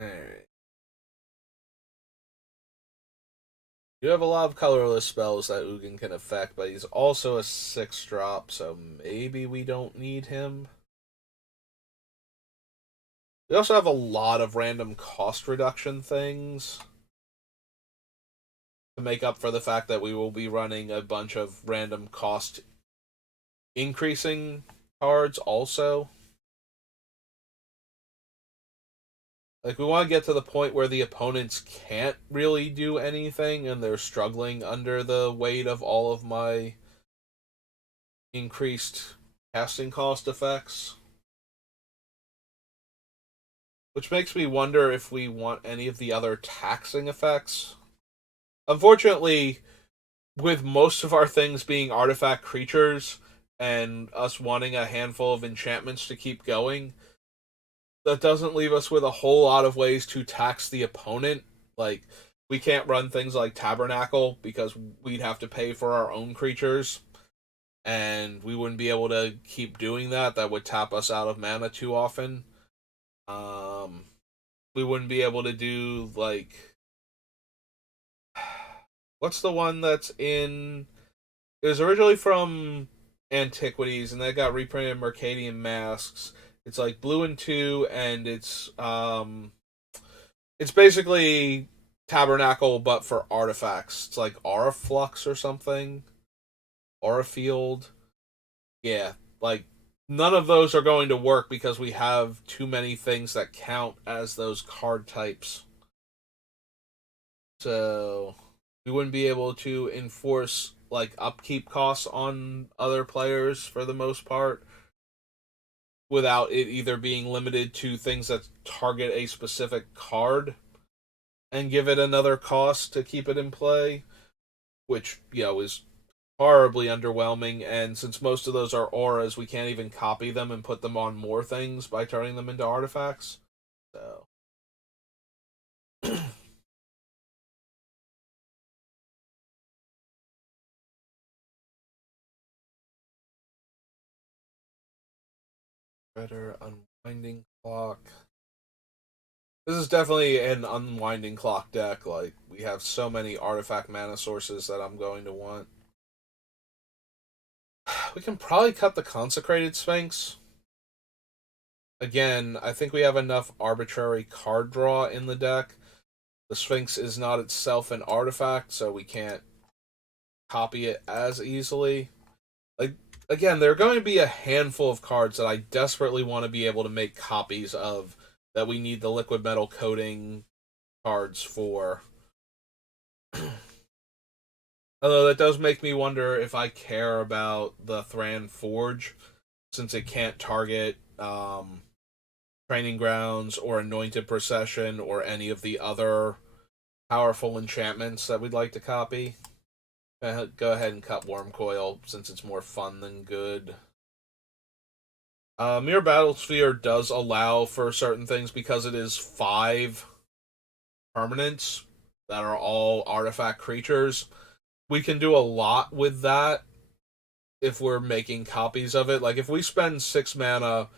Alright. You have a lot of colorless spells that Ugin can affect, but he's also a 6-drop, so maybe we don't need him. We also have a lot of random cost reduction things to make up for the fact that we will be running a bunch of random cost increasing cards also. Like, we want to get to the point where the opponents can't really do anything and they're struggling under the weight of all of my increased casting cost effects. Which makes me wonder if we want any of the other taxing effects. Unfortunately, with most of our things being artifact creatures and us wanting a handful of enchantments to keep going, that doesn't leave us with a whole lot of ways to tax the opponent. Like, we can't run things like Tabernacle because we'd have to pay for our own creatures, and we wouldn't be able to keep doing that. That would tap us out of mana too often. We wouldn't be able to do, like, what's the one that's in? It was originally from Antiquities, and that got reprinted in Mercadian Masks. It's like blue and two, and it's basically Tabernacle, but for artifacts. It's like Aura Flux or something, Aura Field. Yeah, like none of those are going to work because we have too many things that count as those card types. So we wouldn't be able to enforce like upkeep costs on other players for the most part without it either being limited to things that target a specific card and give it another cost to keep it in play, which, is horribly underwhelming. And since most of those are auras, we can't even copy them and put them on more things by turning them into artifacts. So better unwinding clock. This is definitely an unwinding clock deck. Like, we have so many artifact mana sources that I'm going to want. We can probably cut the Consecrated Sphinx. Again, I think we have enough arbitrary card draw in the deck. The Sphinx is not itself an artifact, so we can't copy it as easily. Like, again, there are going to be a handful of cards that I desperately want to be able to make copies of that we need the liquid metal coating cards for. Although that does make me wonder if I care about the Thran Forge, since it can't target Training Grounds or Anointed Procession or any of the other powerful enchantments that we'd like to copy. Go ahead and cut Worm Coil since it's more fun than good. Mirror Battlesphere does allow for certain things because it is 5 permanents that are all artifact creatures. We can do a lot with that if we're making copies of it. Like, if we spend 6 mana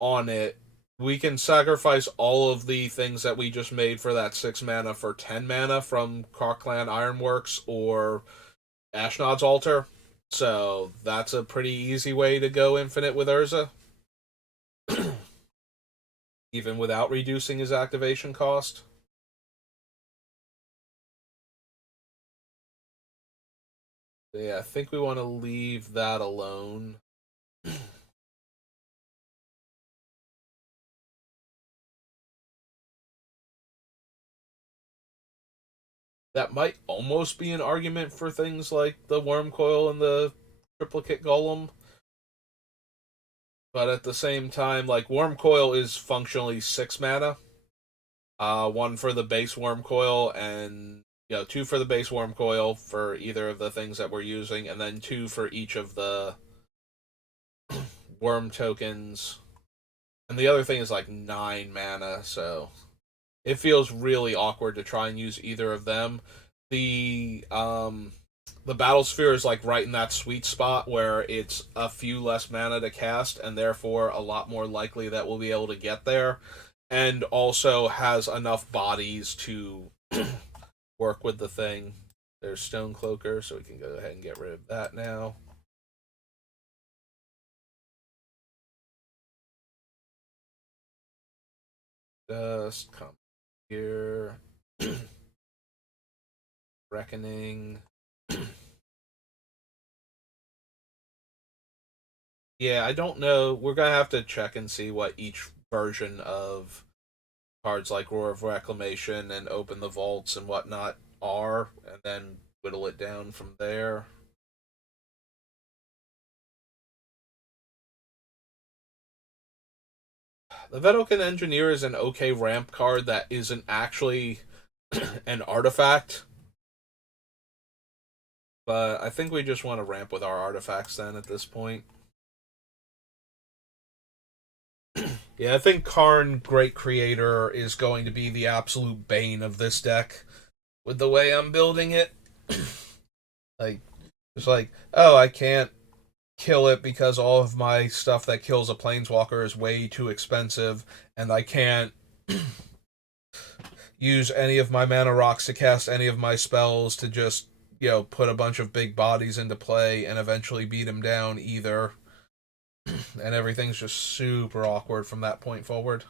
on it, we can sacrifice all of the things that we just made for that 6 mana for 10 mana from Clan Ironworks or Ashnod's Altar. So that's a pretty easy way to go infinite with Urza. Even without reducing his activation cost. Yeah, I think we want to leave that alone. That might almost be an argument for things like the Worm Coil and the Triplicate Golem. But at the same time, like, Worm Coil is functionally 6 mana. 1 for the base Worm Coil, and 2 for the base Worm Coil for either of the things that we're using, and then 2 for each of the worm tokens. And the other thing is like 9 mana, so it feels really awkward to try and use either of them. The battle sphere is like right in that sweet spot where it's a few less mana to cast, and therefore a lot more likely that we'll be able to get there, and also has enough bodies to work with the thing. There's Stonecloaker, so we can go ahead and get rid of that now. Just come here. Reckoning. Yeah, I don't know. We're gonna have to check and see what each version of cards like Roar of Reclamation and Open the Vaults and whatnot are, and then whittle it down from there. The Vedalken Engineer is an okay ramp card that isn't actually an artifact. But I think we just want to ramp with our artifacts then at this point. Yeah, I think Karn, Great Creator, is going to be the absolute bane of this deck with the way I'm building it. Like, it's like, oh, I can't kill it because all of my stuff that kills a planeswalker is way too expensive, and I can't use any of my mana rocks to cast any of my spells to just, put a bunch of big bodies into play and eventually beat them down either. And everything's just super awkward from that point forward.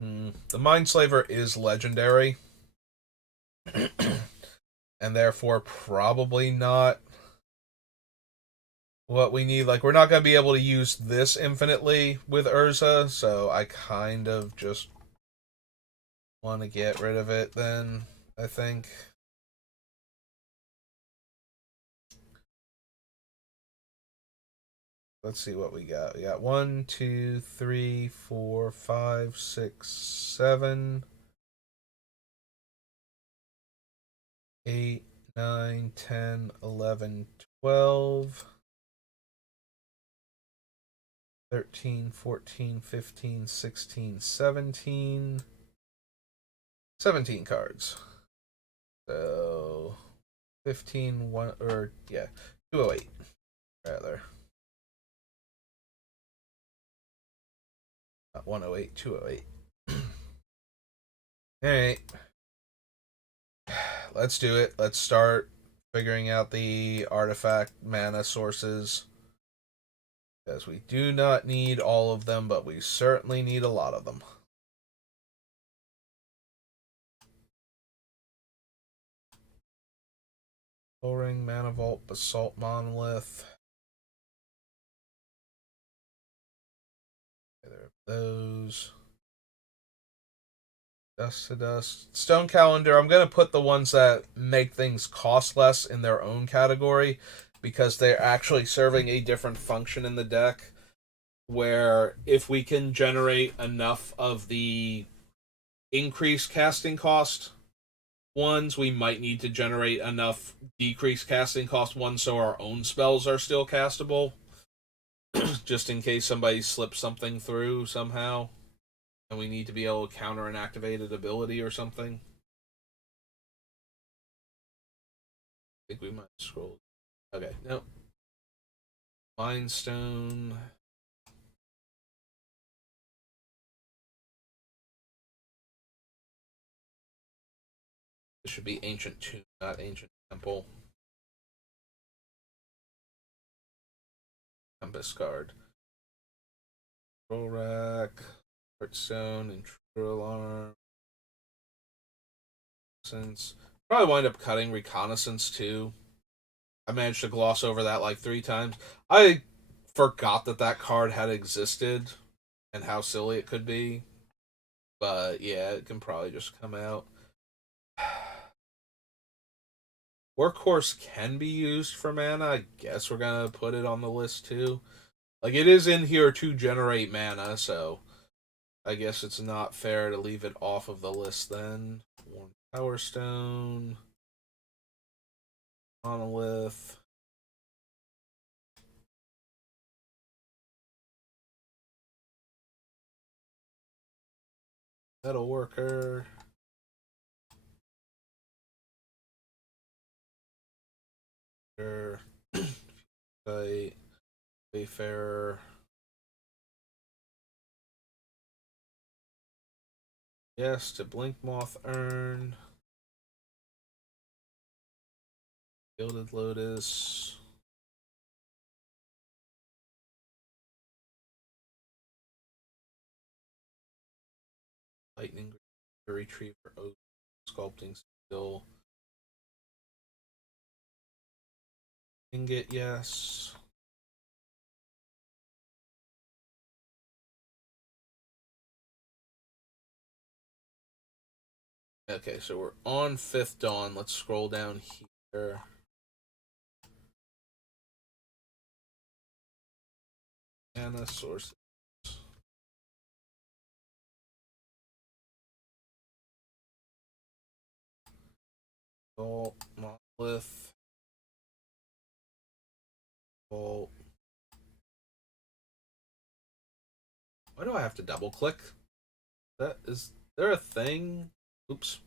The Mindslaver is legendary, and therefore probably not what we need. Like, we're not going to be able to use this infinitely with Urza, so I kind of just want to get rid of it then, I think. Let's see what we got. We got 1, 2, 3, 4, 5, 6, 7, 8, 9, 10, 11, 12, 13, 14, 15, 16, 17. 17 cards. So 15, 1, or yeah, 208 rather. Not 108, 208. Alright. Let's do it. Let's start figuring out the artifact mana sources. Because we do not need all of them, but we certainly need a lot of them. Soul Ring, Mana Vault, Basalt Monolith. Either of those. Dust to Dust. Stone Calendar, I'm going to put the ones that make things cost less in their own category, because they're actually serving a different function in the deck. Where if we can generate enough of the increased casting cost ones, we might need to generate enough decreased casting cost ones so our own spells are still castable, just in case somebody slips something through somehow, and we need to be able to counter an activated ability or something. I think we might scroll. Okay, no. Mind Stone. This should be Ancient Tomb, not Ancient Temple. Compass card. Roll Rack. Heartstone. Intruder Alarm. Since probably wind up cutting Reconnaissance too. I managed to gloss over that like 3 times. I forgot that that card had existed and how silly it could be. But yeah, it can probably just come out. Workhorse can be used for mana. I guess we're gonna put it on the list too. Like it is in here to generate mana, so I guess it's not fair to leave it off of the list then. One Power Stone, Monolith. Metal Worker. Site. Wayfarer. Yes, to Blink Moth Urn. Gilded Lotus. Lightning Retriever Oak. Sculpting Steel. Ingot, yes. Okay, so we're on Fifth Dawn. Let's scroll down here. Mana sources. Vault, Monolith. Vault. Why do I have to double click? That is there a thing? Oops.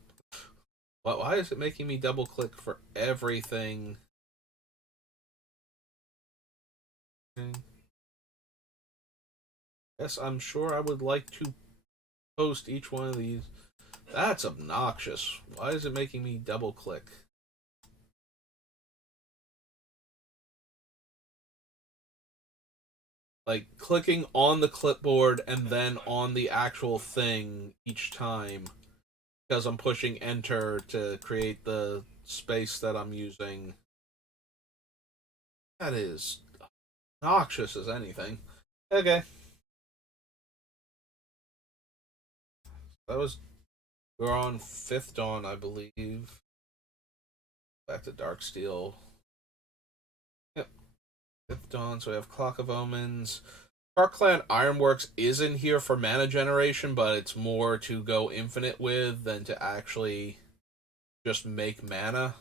Why is it making me double click for everything? Yes, I'm sure I would like to post each one of these. That's obnoxious. Why is it making me double click? Like clicking on the clipboard and then on the actual thing each time because I'm pushing enter to create the space that I'm using. That is obnoxious as anything. Okay. That was we're on Fifth Dawn, I believe. Back to Darksteel. Yep. Fifth Dawn, so we have Clock of Omens. Clan Ironworks is in here for mana generation, but it's more to go infinite with than to actually just make mana.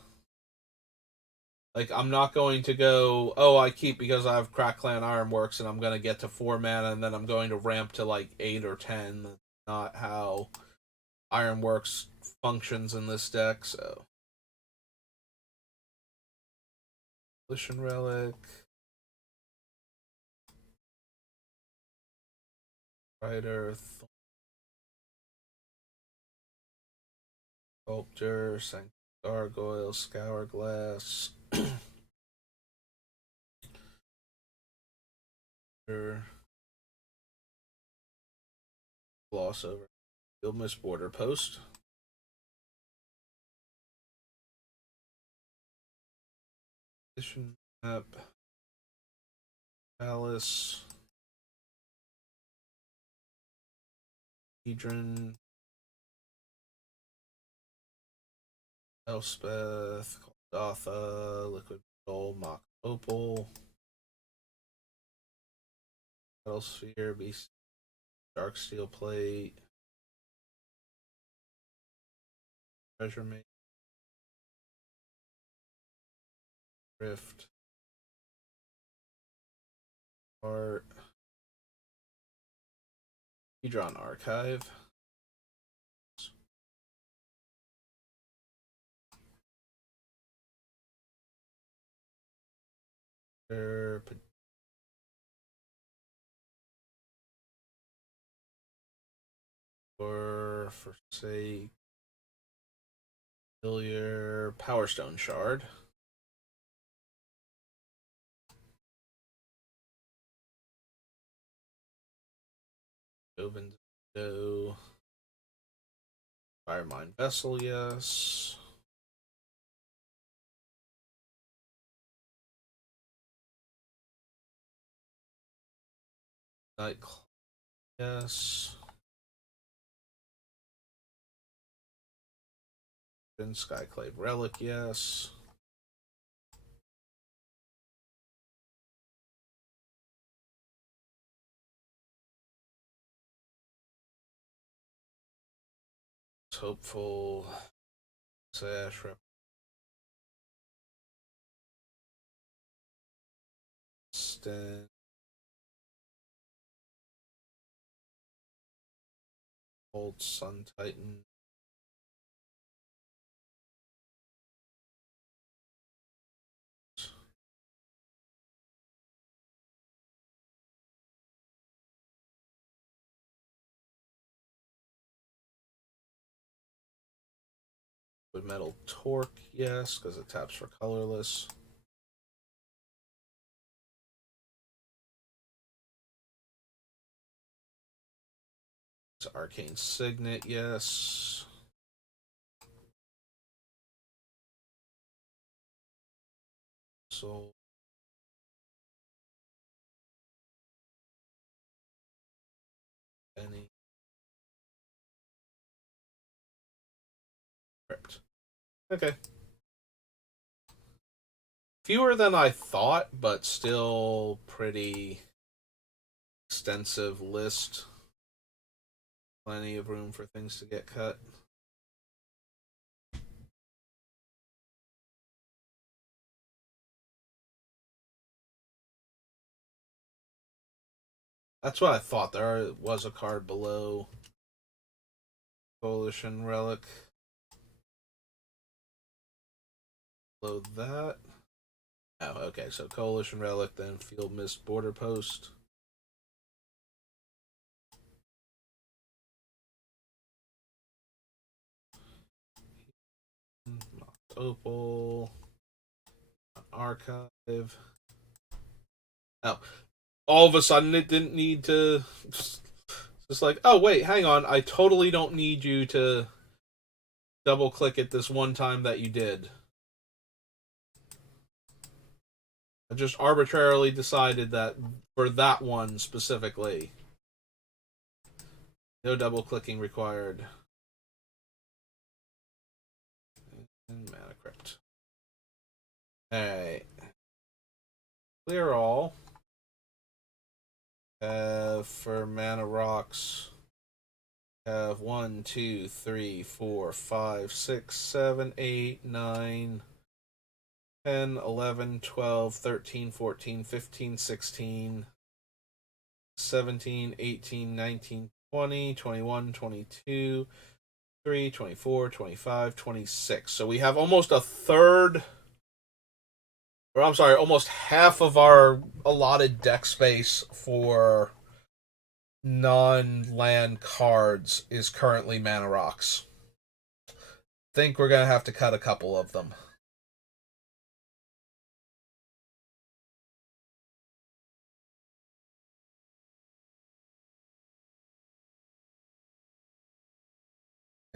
Like, I'm not going to go, oh, I keep because I have Clan Ironworks and I'm going to get to 4 mana and then I'm going to ramp to like 8 or 10. That's not how Ironworks functions in this deck, so. Volition Relic. Bright Earth. Sculptor. Gargoyle. Scourglass. Gloss over. Guildmiss Border Post. Mission Map. Palace. Hedron. Elspeth. Golgotha. Liquid Soul. Mock Opal. Metal Sphere, Beast, Dark Steel Plate, Treasure Mate, Rift, Art, Hedron Archive, for say Familiar Power Stone Shard. Open window. Firemine Vessel, yes. Nightclub, yes. Skyclave Relic, yes. Hopeful. Sash Repston. Old Sun Titan. With Metal Torque, yes, because it taps for colorless. It's Arcane Signet, yes. So any crypt. Okay. Fewer than I thought, but still pretty extensive list. Plenty of room for things to get cut. That's what I thought. There was a card below Coalition Relic. Below that. Oh, okay. So Coalition Relic, then Field Mist Border Post. Opal. Archive. Oh, all of a sudden it didn't need to. Just like, oh wait, hang on, I totally don't need you to double click it this one time that you did. I just arbitrarily decided that for that one specifically. No double clicking required. And Mana Crypt. Alright. Clear all. For Mana Rocks, have 1, 2, 3, 4, 5, 6, 7, 8, 9, 10, 11, 12, 13, 14, 15, 16, 17, 18, 19, 20, 21, 22, 23, 24, 25, 26. So we have almost a third, or I'm sorry, almost half of our allotted deck space for non-land cards is currently Mana Rocks. Think we're gonna have to cut a couple of them.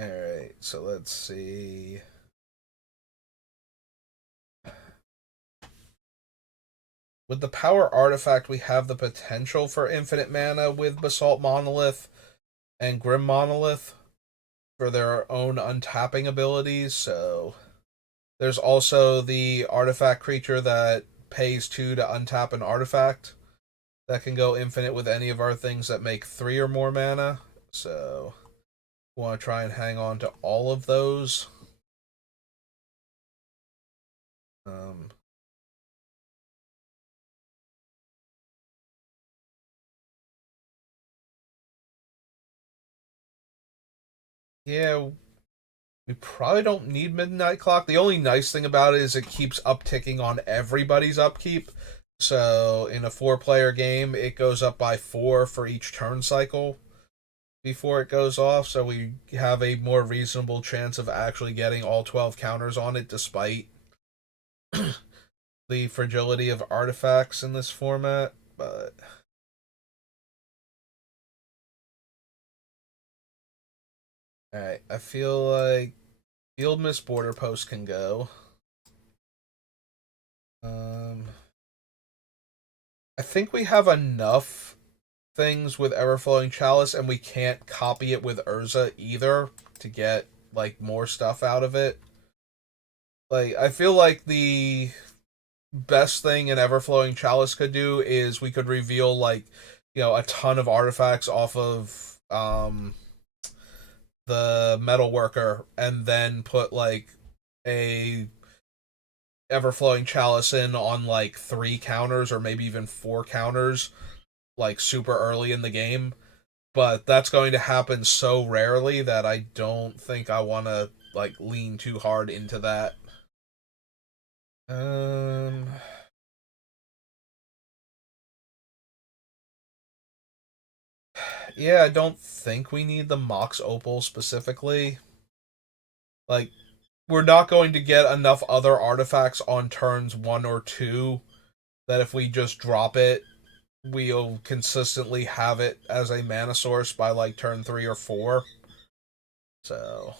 Alright, so let's see. With the power artifact, we have the potential for infinite mana with Basalt Monolith and Grim Monolith for their own untapping abilities. So there's also the artifact creature that pays 2 to untap an artifact that can go infinite with any of our things that make 3 or more mana. So, we want to try and hang on to all of those. Um, yeah, we probably don't need Midnight Clock. The only nice thing about it is it keeps upticking on everybody's upkeep. So in a 4-player game, it goes up by 4 for each turn cycle before it goes off. So we have a more reasonable chance of actually getting all 12 counters on it, despite the fragility of artifacts in this format. But alright, I feel like Field Miss Border Post can go. Um, I think we have enough things with Everflowing Chalice, and we can't copy it with Urza either to get like more stuff out of it. Like, I feel like the best thing an Everflowing Chalice could do is we could reveal like, a ton of artifacts off of the metal worker, and then put like a Everflowing Chalice in on like 3 counters or maybe even 4 counters, like super early in the game. But that's going to happen so rarely that I don't think I want to like lean too hard into that. Um, yeah, I don't think we need the Mox Opal specifically. Like, we're not going to get enough other artifacts on turns 1 or 2 that if we just drop it, we'll consistently have it as a mana source by like turn 3 or 4. So,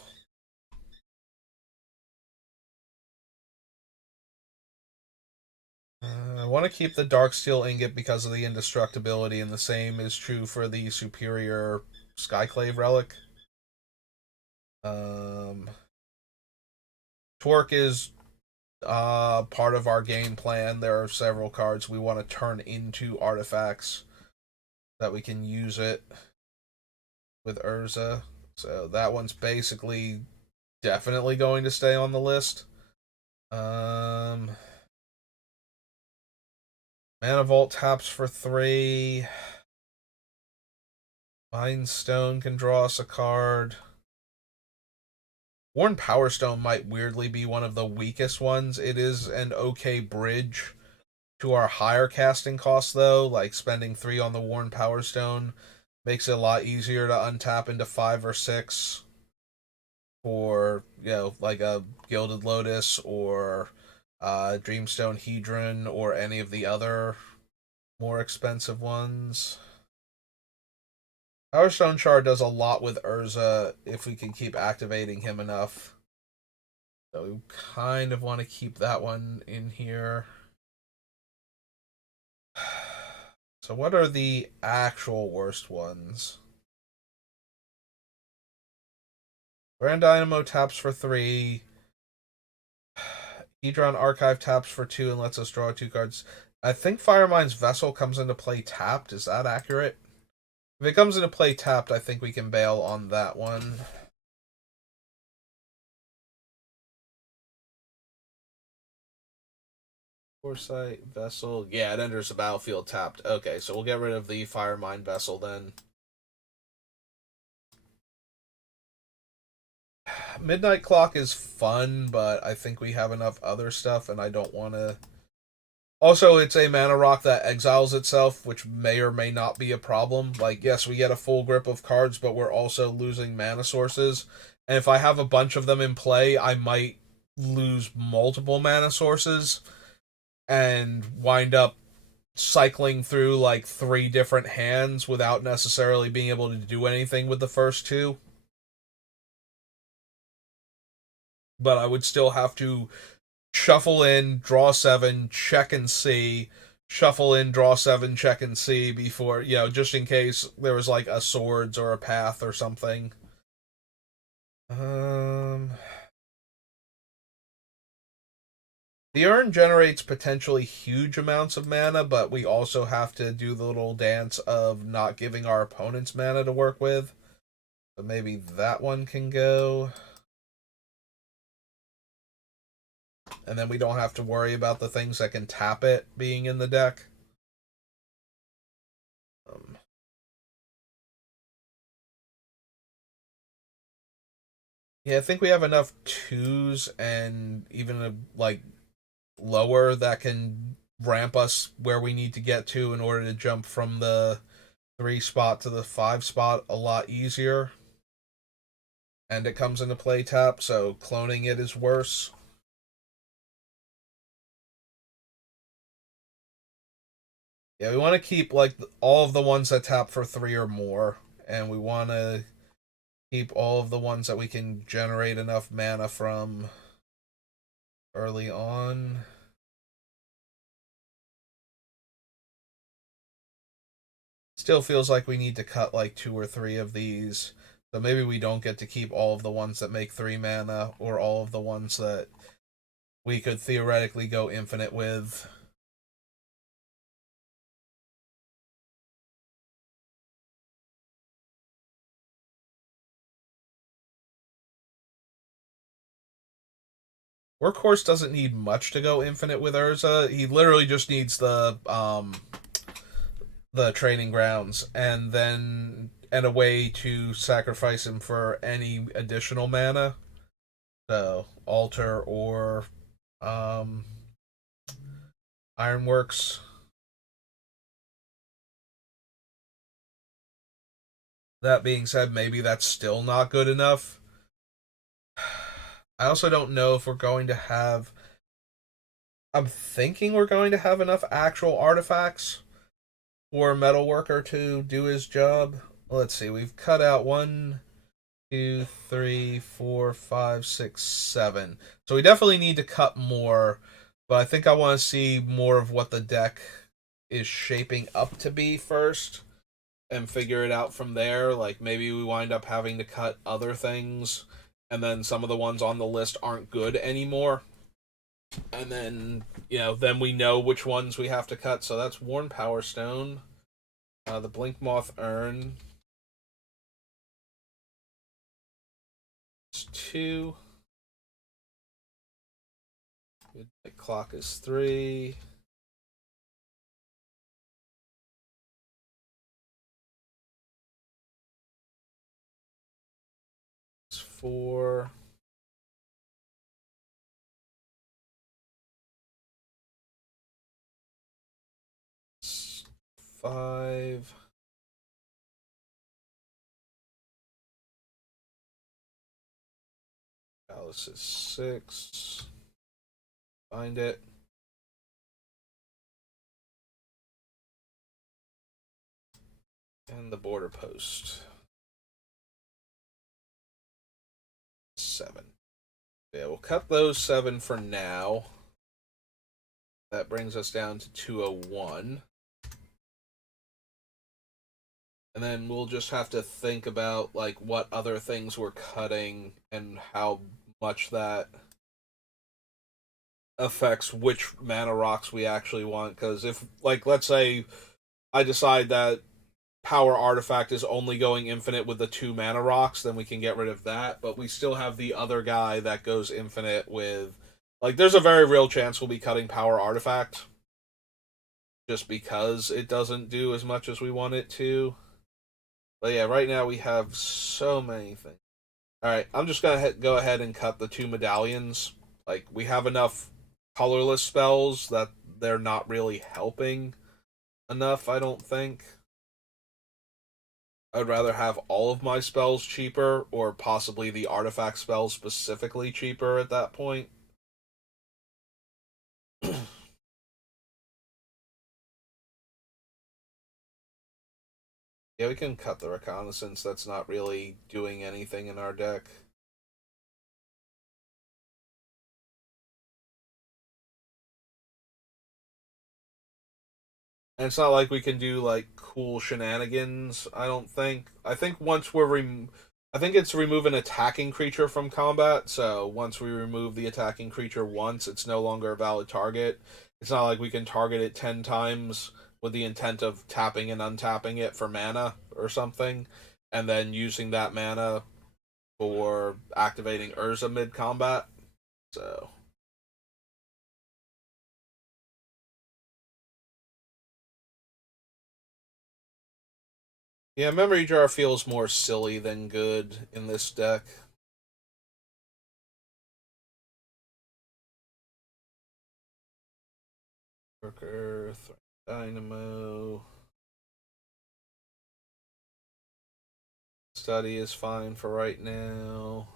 I want to keep the Darksteel Ingot because of the indestructibility, and the same is true for the superior Skyclave Relic. Um, Twerk is part of our game plan. There are several cards we want to turn into artifacts that we can use it with Urza. So that one's basically definitely going to stay on the list. Um, Mana Vault taps for 3. Mind Stone can draw us a card. Worn Power Stone might weirdly be one of the weakest ones. It is an okay bridge to our higher casting costs, though. Like, spending 3 on the Worn Power Stone makes it a lot easier to untap into 5 or 6 for, like a Gilded Lotus or Dreamstone Hedron or any of the other more expensive ones. Power Stone Shard does a lot with Urza if we can keep activating him enough. So we kind of want to keep that one in here. So what are the actual worst ones? Grand Dynamo taps for 3. Hedron Archive taps for 2 and lets us draw 2 cards. I think Firemind's Vessel comes into play tapped. Is that accurate? If it comes into play tapped, I think we can bail on that one. Foresight Vessel. Yeah, it enters the battlefield tapped. Okay, so we'll get rid of the Firemind Vessel then. Midnight Clock is fun, but I think we have enough other stuff, and I don't want to. Also, it's a mana rock that exiles itself, which may or may not be a problem. Like, yes, we get a full grip of cards, but we're also losing mana sources. And if I have a bunch of them in play, I might lose multiple mana sources and wind up cycling through like 3 different hands without necessarily being able to do anything with the first 2. But I would still have to shuffle in, draw 7, check and see, shuffle in, draw 7, check and see before, just in case there was like a swords or a path or something. Um, The urn generates potentially huge amounts of mana, but we also have to do the little dance of not giving our opponents mana to work with. So maybe that one can go. And then we don't have to worry about the things that can tap it being in the deck. Um, yeah, I think we have enough twos and even like lower that can ramp us where we need to get to in order to jump from the 3 spot to the 5 spot a lot easier. And it comes into play tap, so cloning it is worse. Yeah, we want to keep like all of the ones that tap for 3 or more, and we want to keep all of the ones that we can generate enough mana from early on. Still feels like we need to cut like 2 or 3 of these. So maybe we don't get to keep all of the ones that make 3 mana, or all of the ones that we could theoretically go infinite with. Workhorse doesn't need much to go infinite with Urza. He literally just needs the training grounds and then and a way to sacrifice him for any additional mana. So altar or um Ironworks. That being said, maybe that's still not good enough. I also don't know if we're going to have. I'm thinking we're going to have enough actual artifacts for a metalworker to do his job. Let's see, we've cut out 1, 2, 3, 4, 5, 6, 7. So we definitely need to cut more, but I think I want to see more of what the deck is shaping up to be first and figure it out from there. Like maybe we wind up having to cut other things, and then some of the ones on the list aren't good anymore. And then, then we know which ones we have to cut. So that's Worn Power Stone, the Blink Moth Urn. It's 2. Midnight Clock is 3. It's 4. It's 5. Alice is 6. Find it. And the Border Post. 7. Yeah, we'll cut those 7 for now. That brings us down to 201. And then we'll just have to think about like what other things we're cutting and how much that affects which mana rocks we actually want. Because if, like, let's say I decide that power artifact is only going infinite with the 2 mana rocks, then we can get rid of that. But we still have the other guy that goes infinite with, like, there's a very real chance we'll be cutting power artifact just because it doesn't do as much as we want it to. But yeah, right now we have so many things. All right, I'm just gonna go ahead and cut the 2 medallions. Like, we have enough colorless spells that they're not really helping enough, I don't think. I'd rather have all of my spells cheaper, or possibly the artifact spells specifically cheaper at that point. Yeah, we can cut the reconnaissance. That's not really doing anything in our deck. And it's not like we can do like cool shenanigans. I don't think. I think once we're I think it's remove an attacking creature from combat. So once we remove the attacking creature once, it's no longer a valid target. It's not like we can target it 10 times with the intent of tapping and untapping it for mana or something, and then using that mana for activating Urza mid combat. So yeah, Memory Jar feels more silly than good in this deck. Worker, Dynamo. Study is fine for right now.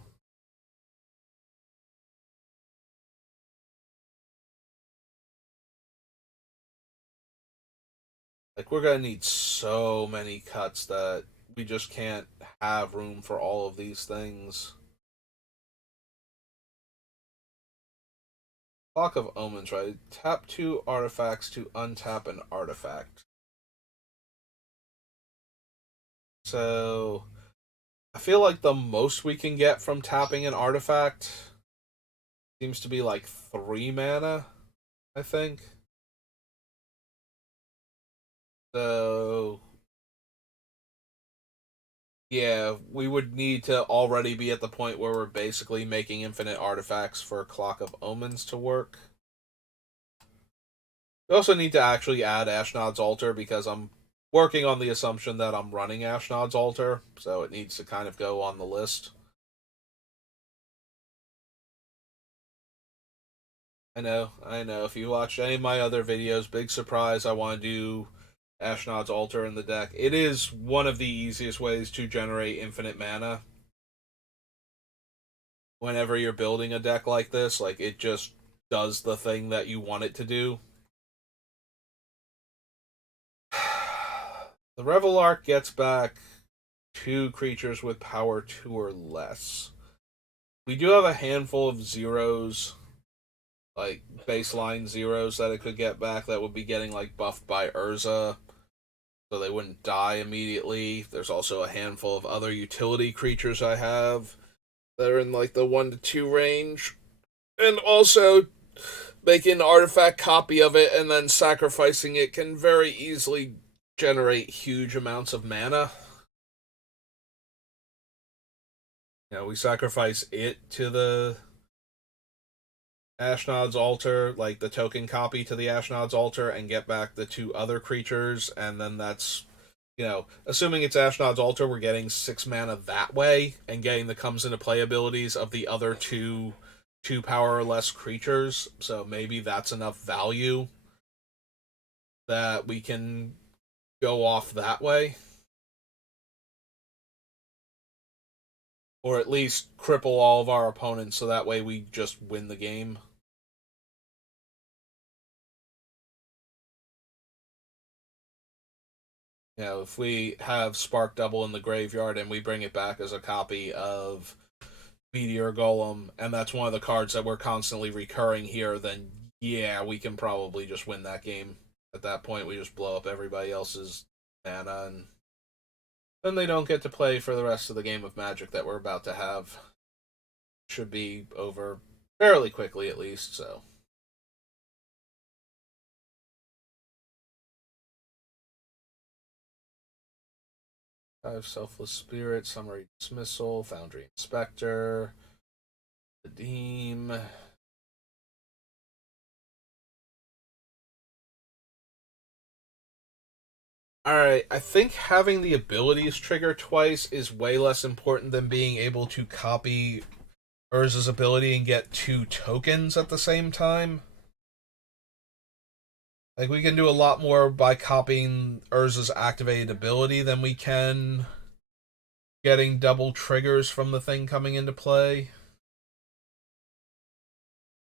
Like, we're gonna need so many cuts that we just can't have room for all of these things. Clock of Omens, right? Tap two artifacts to untap an artifact. So, I feel like the most we can get from tapping an artifact seems to be like 3 mana, I think. So, yeah, we would need to already be at the point where we're basically making infinite artifacts for Clock of Omens to work. We also need to actually add Ashnod's Altar because I'm working on the assumption that I'm running Ashnod's Altar, so it needs to kind of go on the list. I know, I know. If you watched any of my other videos, big surprise, I want to do Ashnod's Altar in the deck. It is one of the easiest ways to generate infinite mana whenever you're building a deck like this. Like, it just does the thing that you want it to do. The Revel Arc gets back 2 creatures with power 2 or less. We do have a handful of zeros, like baseline zeros that it could get back that would be getting like buffed by Urza, so they wouldn't die immediately. There's also a handful of other utility creatures I have that are in like the 1 to 2 range. And also making an artifact copy of it and then sacrificing it can very easily generate huge amounts of mana. You know, we sacrifice it to the Ashnod's Altar, like the token copy to the Ashnod's Altar, and get back the 2 other creatures, and then that's, assuming it's Ashnod's Altar, we're getting 6 mana that way, and getting the comes into play abilities of the other two power or less creatures. So maybe that's enough value that we can go off that way, or at least cripple all of our opponents, so that way we just win the game. If we have Spark Double in the graveyard and we bring it back as a copy of Meteor Golem, and that's one of the cards that we're constantly recurring here, then yeah, we can probably just win that game. At that point, we just blow up everybody else's mana, and then they don't get to play for the rest of the game of Magic that we're about to have. Should be over fairly quickly, at least, so. 5 Selfless Spirit, Summary Dismissal, Foundry Inspector, Redeem. Alright, I think having the abilities trigger twice is way less important than being able to copy Urza's ability and get 2 tokens at the same time. Like, we can do a lot more by copying Urza's activated ability than we can getting double triggers from the thing coming into play.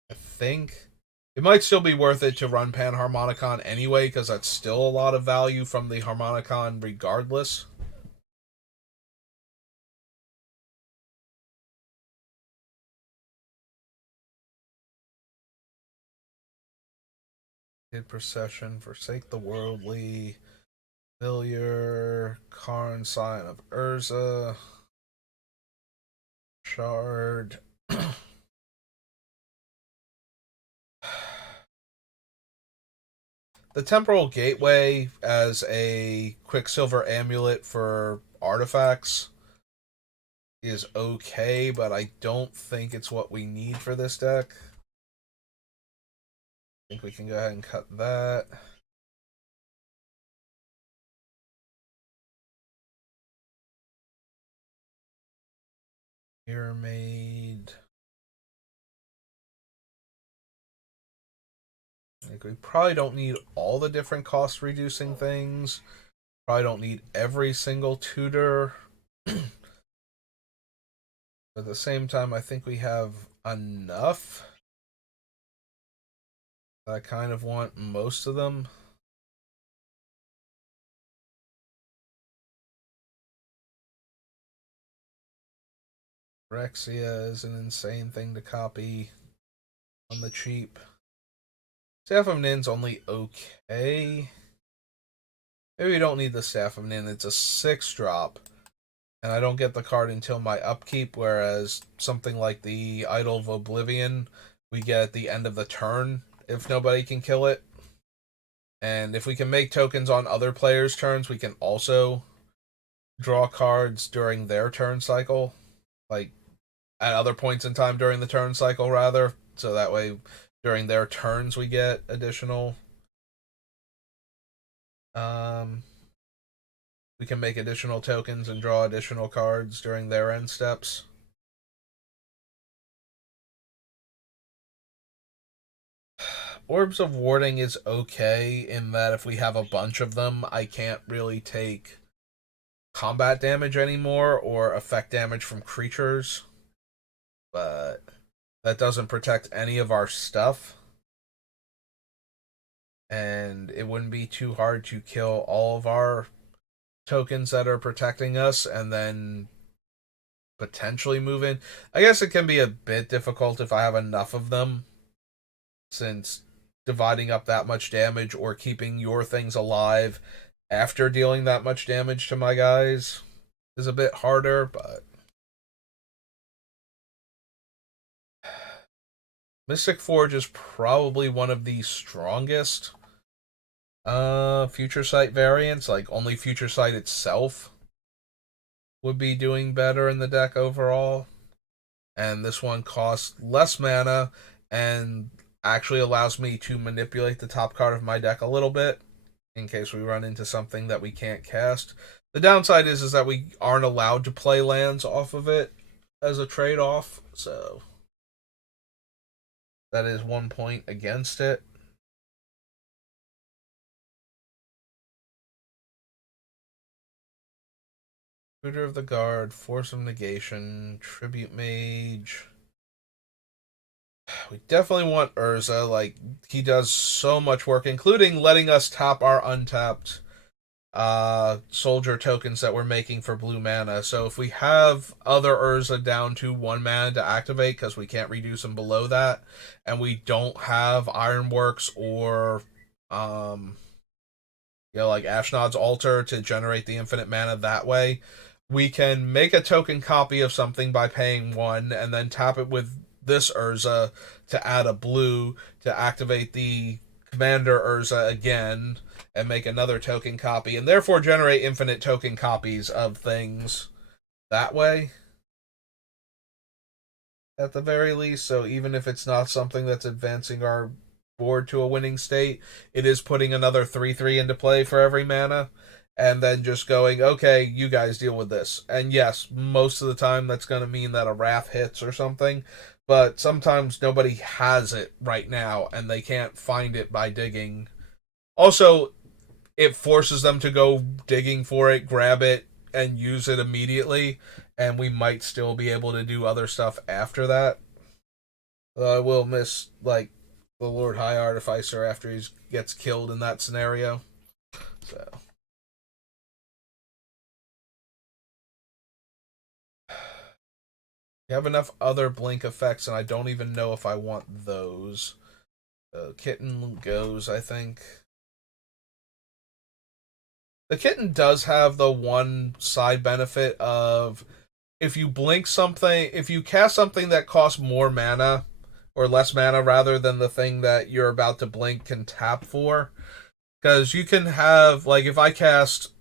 I think. It might still be worth it to run Panharmonicon anyway, because that's still a lot of value from the Harmonicon regardless. Hid Procession, Forsake the Worldly, Familiar, Karn, Sign of Urza. Shard. The Temporal Gateway as a Quicksilver Amulet for artifacts is okay, but I don't think it's what we need for this deck. I think we can go ahead and cut that. Pyramid. Like, we probably don't need all the different cost reducing things. Probably don't need every single tutor. At the same time, I think we have enough. I kind of want most of them. Rexia is an insane thing to copy on the cheap. Staff of Nin's only okay. Maybe we don't need the Staff of Nin. It's a 6-drop. And I don't get the card until my upkeep, whereas something like the Idol of Oblivion, we get at the end of the turn if nobody can kill it. And if we can make tokens on other players' turns, we can also draw cards during their turn cycle. Like, at other points in time during the turn cycle, rather. So that way, during their turns, we get additional. We can make additional tokens and draw additional cards during their end steps. Orbs of Warding is okay in that if we have a bunch of them, I can't really take combat damage anymore or effect damage from creatures. But that doesn't protect any of our stuff. And it wouldn't be too hard to kill all of our tokens that are protecting us and then potentially move in. I guess it can be a bit difficult if I have enough of them, since dividing up that much damage or keeping your things alive after dealing that much damage to my guys is a bit harder, but Mystic Forge is probably one of the strongest Future Sight variants. Like, only Future Sight itself would be doing better in the deck overall. And this one costs less mana and actually allows me to manipulate the top card of my deck a little bit in case we run into something that we can't cast. The downside is that we aren't allowed to play lands off of it as a trade-off, so that is one point against it. Tutor of the Guard, Force of Negation, Tribute Mage. We definitely want Urza. Like, he does so much work, including letting us tap our untapped soldier tokens that we're making for blue mana. So if we have other Urza down to 1 mana to activate, because we can't reduce them below that, and we don't have Ironworks or like Ashnod's Altar to generate the infinite mana that way, we can make a token copy of something by paying 1 and then tap it with this Urza to add a blue to activate the Commander Urza again and make another token copy, and therefore generate infinite token copies of things that way, at the very least. So even if it's not something that's advancing our board to a winning state, it is putting another 3/3 into play for every mana, and then just going, okay, you guys deal with this. And yes, most of the time that's going to mean that a Wrath hits or something, but sometimes nobody has it right now, and they can't find it by digging. Also, it forces them to go digging for it, grab it, and use it immediately, and we might still be able to do other stuff after that. I will miss, like, the Lord High Artificer after he gets killed in that scenario. So, you have enough other blink effects, and I don't even know if I want those. Kitten goes, I think. The Kitten does have the one side benefit of if you blink something, if you cast something that costs more mana, or less mana rather than the thing that you're about to blink can tap for. Because you can have, like, if I cast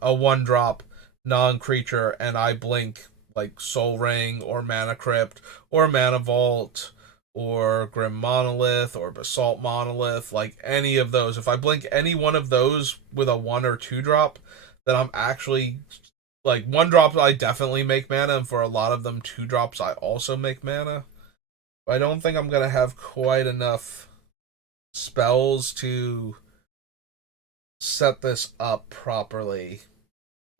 a one drop non creature and I blink, like, Soul Ring or Mana Crypt or Mana Vault or Grim Monolith or Basalt Monolith, like any of those, if I blink any one of those with a one or two drop, then I'm actually, like, one drop I definitely make mana, and for a lot of them, two drops I also make mana. But I don't think I'm going to have quite enough spells to set this up properly.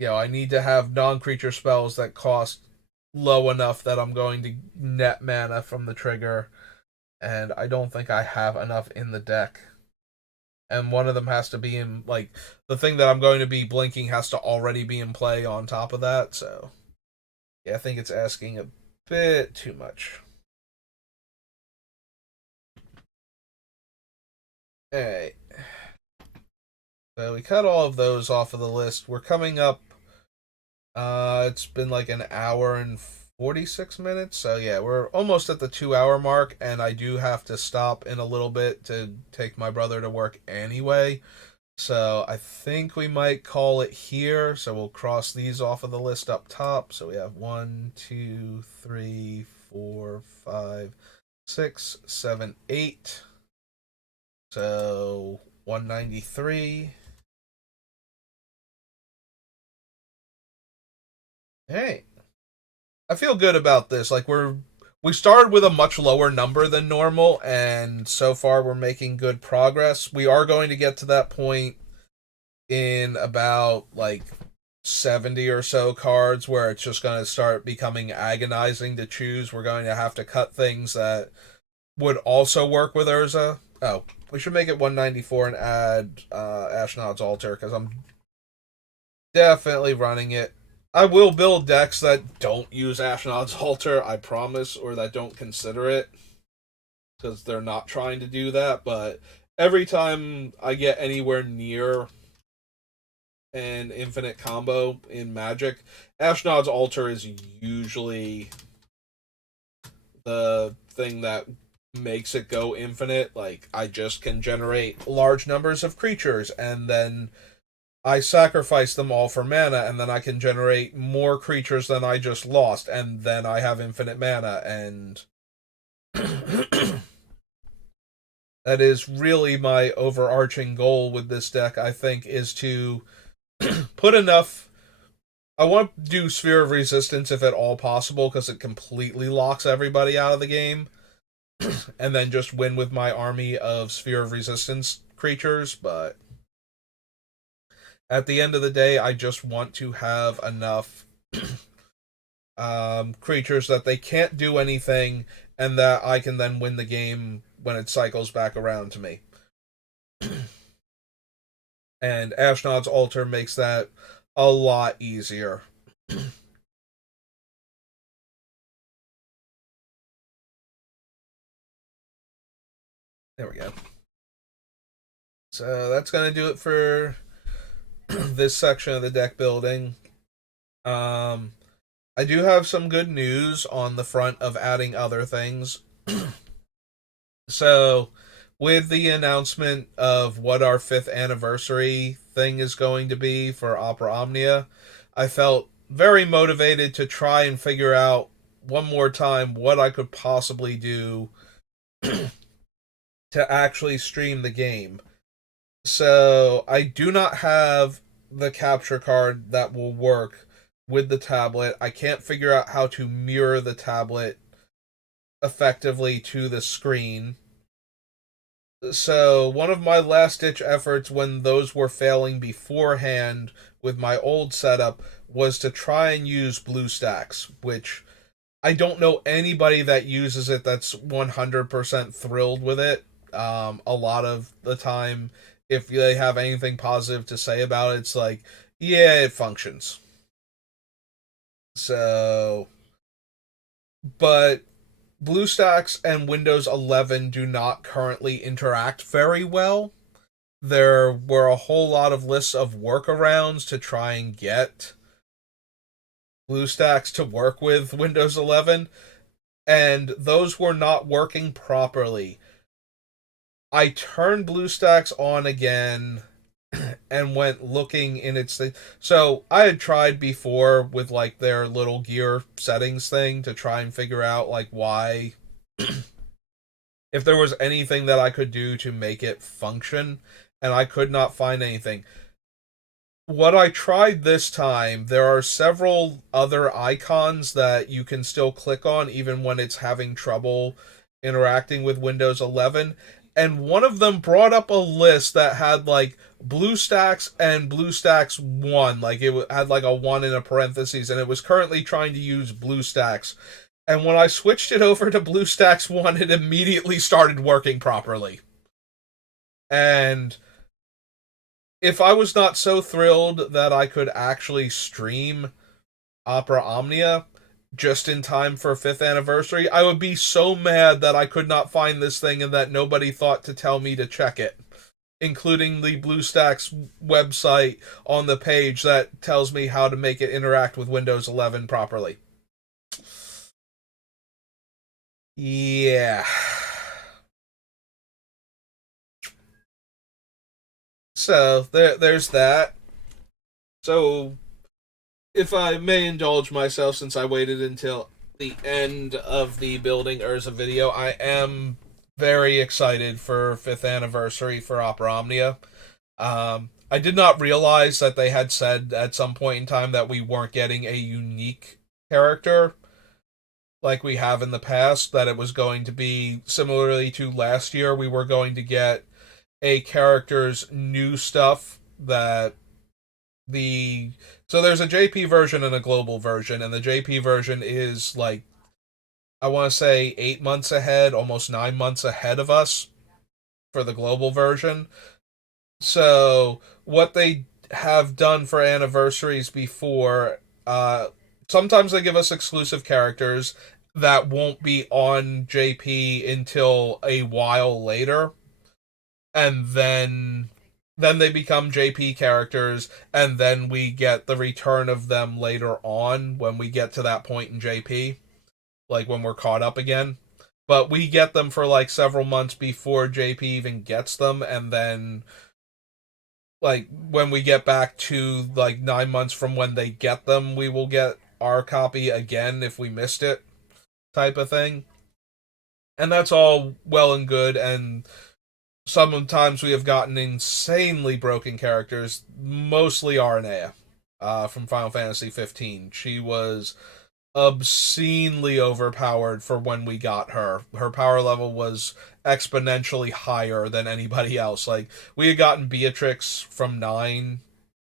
I need to have non-creature spells that cost low enough that I'm going to net mana from the trigger, and I don't think I have enough in the deck. And one of them has to be in, like, the thing that I'm going to be blinking has to already be in play on top of that, so yeah, I think it's asking a bit too much. Alright. So we cut all of those off of the list. We're coming up. It's been like an hour and 46 minutes. So yeah, we're almost at the 2 hour mark, and I do have to stop in a little bit to take my brother to work anyway. So I think we might call it here. So we'll cross these off of the list up top. So we have 1, 2, 3, 4, 5, 6, 7, 8. So 193. Hey, I feel good about this. Like, we started with a much lower number than normal, and so far we're making good progress. We are going to get to that point in about like 70 or so cards where it's just going to start becoming agonizing to choose. We're going to have to cut things that would also work with Urza. Oh, we should make it 194 and add Ashnod's Altar, because I'm definitely running it. I will build decks that don't use Ashnod's Altar, I promise, or that don't consider it, because they're not trying to do that. But every time I get anywhere near an infinite combo in Magic, Ashnod's Altar is usually the thing that makes it go infinite. Like, I just can generate large numbers of creatures, and then I sacrifice them all for mana, and then I can generate more creatures than I just lost, and then I have infinite mana, and that is really my overarching goal with this deck, I think, is to put enough. I want to do Sphere of Resistance if at all possible, because it completely locks everybody out of the game, and then just win with my army of Sphere of Resistance creatures, but at the end of the day, I just want to have enough creatures that they can't do anything, and that I can then win the game when it cycles back around to me. And Ashnod's Altar makes that a lot easier. There we go. So that's going to do it for this section of the deck building. I do have some good news on the front of adding other things. So, with the announcement of what our 5th anniversary thing is going to be for Opera Omnia, I felt very motivated to try and figure out one more time what I could possibly do to actually stream the game. So, I do not have the capture card that will work with the tablet. I can't figure out how to mirror the tablet effectively to the screen. So, one of my last ditch efforts when those were failing beforehand with my old setup was to try and use BlueStacks, which I don't know anybody that uses it that's 100% thrilled with it. A lot of the time, if they have anything positive to say about it, it's like, yeah, it functions. So, but BlueStacks and Windows 11 do not currently interact very well. There were a whole lot of lists of workarounds to try and get BlueStacks to work with Windows 11, and those were not working properly. I turned BlueStacks on again and went looking in its thing. So I had tried before with like their little gear settings thing to try and figure out like why, if there was anything that I could do to make it function, and I could not find anything. What I tried this time, there are several other icons that you can still click on even when it's having trouble interacting with Windows 11. And one of them brought up a list that had like BlueStacks and BlueStacks 1. Like it had like a 1 in a parentheses, and it was currently trying to use BlueStacks. And when I switched it over to BlueStacks 1, it immediately started working properly. And if I was not so thrilled that I could actually stream Opera Omnia just in time for 5th anniversary, I would be so mad that I could not find this thing and that nobody thought to tell me to check it, including the BlueStacks website on the page that tells me how to make it interact with Windows 11 properly. Yeah. So there's that. So if I may indulge myself, since I waited until the end of the Building Urza video, I am very excited for 5th anniversary for Opera Omnia. I did not realize that they had said at some point in time that we weren't getting a unique character like we have in the past, that it was going to be similarly to last year, we were going to get a character's new stuff that the so there's a JP version and a global version, and the JP version is like, I want to say 8 months ahead, almost 9 months ahead of us for the global version. So what they have done for anniversaries before, sometimes they give us exclusive characters that won't be on JP until a while later, and then they become JP characters, and then we get the return of them later on when we get to that point in JP, like when we're caught up again. But we get them for like several months before JP even gets them, and then like when we get back to like 9 months from when they get them, we will get our copy again if we missed it, type of thing. And that's all well and good, and sometimes we have gotten insanely broken characters, mostly Aranea, from Final Fantasy 15. She was obscenely overpowered for when we got her. Her power level was exponentially higher than anybody else. Like, we had gotten Beatrix from 9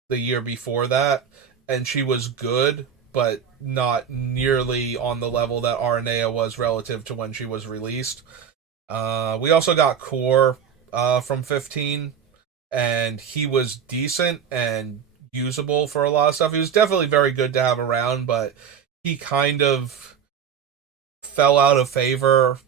the year before that, and she was good, but not nearly on the level that Aranea was relative to when she was released. We also got Core from 15, and he was decent and usable for a lot of stuff. He was definitely very good to have around, but he kind of fell out of favor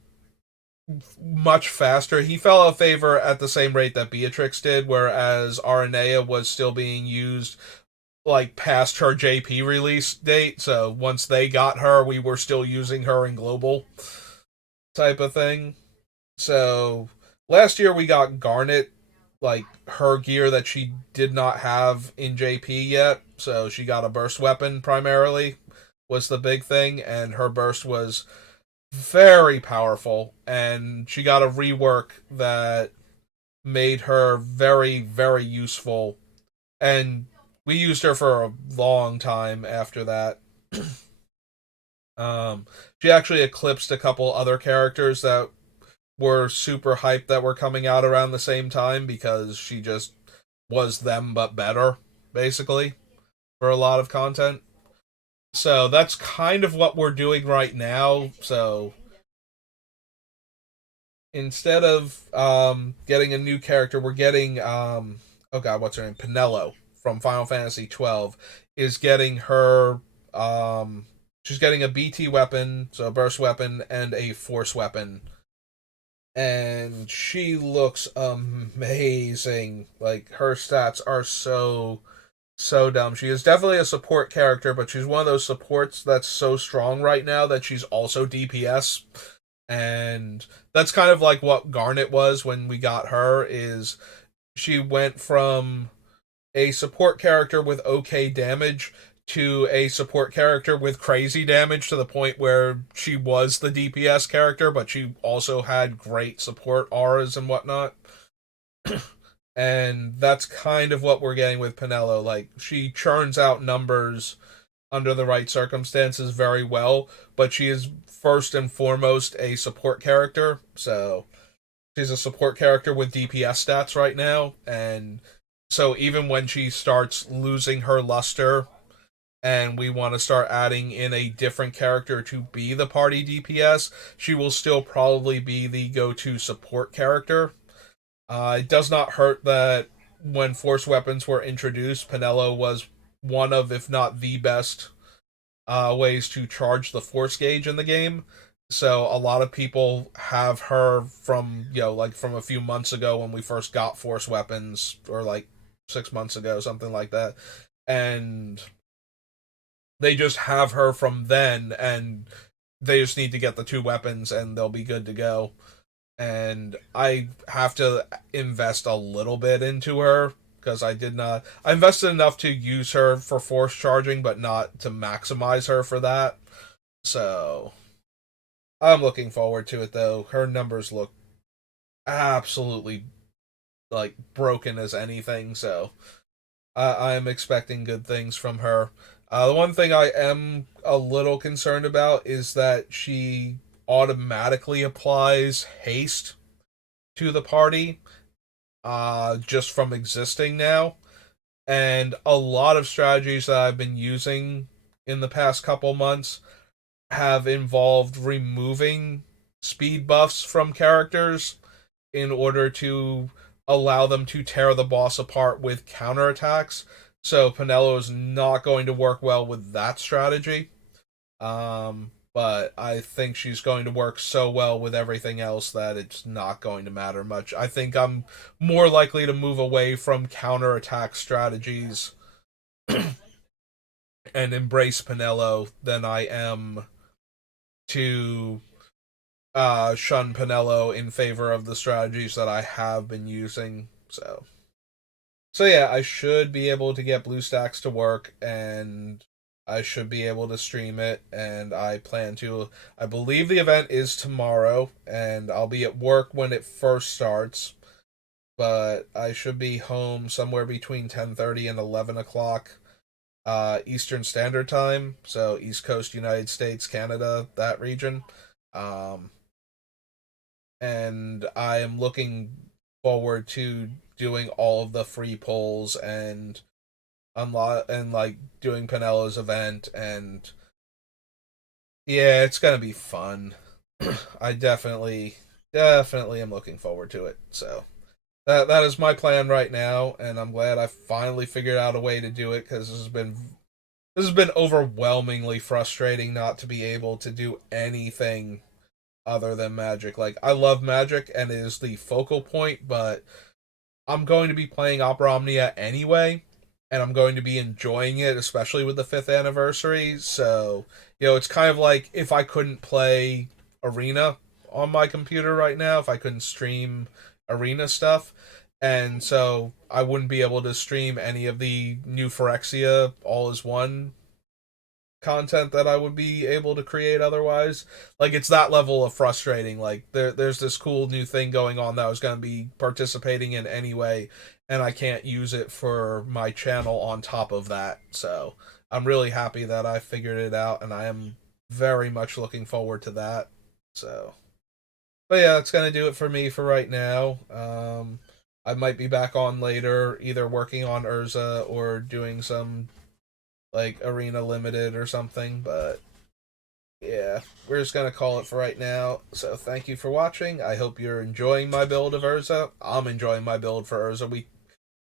much faster. He fell out of favor at the same rate that Beatrix did, whereas Aranea was still being used like past her JP release date. So once they got her, we were still using her in global, type of thing. So last year we got Garnet, like her gear that she did not have in JP yet. So she got a burst weapon primarily, was the big thing, and her burst was very powerful, and she got a rework that made her very, very useful. And we used her for a long time after that. She actually eclipsed a couple other characters that were super hyped that were coming out around the same time, because she just was them but better, basically, for a lot of content. So that's kind of what we're doing right now. So instead of getting a new character, we're getting oh god, what's her name? Pinello from Final Fantasy 12 is getting her she's getting a BT weapon, so a burst weapon, and a force weapon, and she looks amazing. Like, her stats are so So dumb. She is definitely a support character, but she's one of those supports that's so strong right now that she's also DPS. And that's kind of like what Garnet was when we got her, is she went from a support character with okay damage to a support character with crazy damage, to the point where she was the DPS character, but she also had great support auras and whatnot. And that's kind of what we're getting with Pinello. Like, she churns out numbers under the right circumstances very well, but she is first and foremost a support character. So she's a support character with DPS stats right now, and so even when she starts losing her luster and we want to start adding in a different character to be the party DPS, she will still probably be the go-to support character. It does not hurt that when force weapons were introduced, Pinello was one of, if not the best, ways to charge the force gauge in the game. So a lot of people have her from, like from a few months ago when we first got force weapons, or like 6 months ago, something like that. And they just have her from then, and they just need to get the two weapons and they'll be good to go. And I have to invest a little bit into her, because I invested enough to use her for force charging, but not to maximize her for that. So I'm looking forward to it, though. Her numbers look absolutely like broken as anything, so I am expecting good things from her. The one thing I am a little concerned about is that she automatically applies haste to the party, just from existing now. And a lot of strategies that I've been using in the past couple months have involved removing speed buffs from characters in order to allow them to tear the boss apart with counterattacks. So Pinello is not going to work well with that strategy. But I think she's going to work so well with everything else that it's not going to matter much. I think I'm more likely to move away from counterattack strategies and embrace Pinello than I am to shun Pinello in favor of the strategies that I have been using. So yeah, I should be able to get BlueStacks to work, and I should be able to stream it, and I plan to. I believe the event is tomorrow, and I'll be at work when it first starts, but I should be home somewhere between 10:30 and 11 o'clock, Eastern Standard Time, so East Coast United States, Canada, that region. Um, and I am looking forward to doing all of the free polls and unlock and like doing Pinello's event. And yeah, it's gonna be fun. I definitely am looking forward to it. So that is my plan right now, and I'm glad I finally figured out a way to do it, because this has been overwhelmingly frustrating not to be able to do anything other than Magic. Like, I love Magic and it is the focal point, but I'm going to be playing Opera Omnia anyway, and I'm going to be enjoying it, especially with the fifth anniversary. So, it's kind of like if I couldn't play Arena on my computer right now, if I couldn't stream Arena stuff. And so I wouldn't be able to stream any of the new Phyrexia All Is One content that I would be able to create otherwise. Like, it's that level of frustrating. Like, there's this cool new thing going on that I was going to be participating in anyway, and I can't use it for my channel on top of that. So I'm really happy that I figured it out, and I am very much looking forward to that. So, but yeah, that's gonna do it for me for right now. I might be back on later, either working on Urza or doing some like Arena Limited or something, but yeah, we're just gonna call it for right now. So thank you for watching. I hope you're enjoying my build of Urza. I'm enjoying my build for Urza.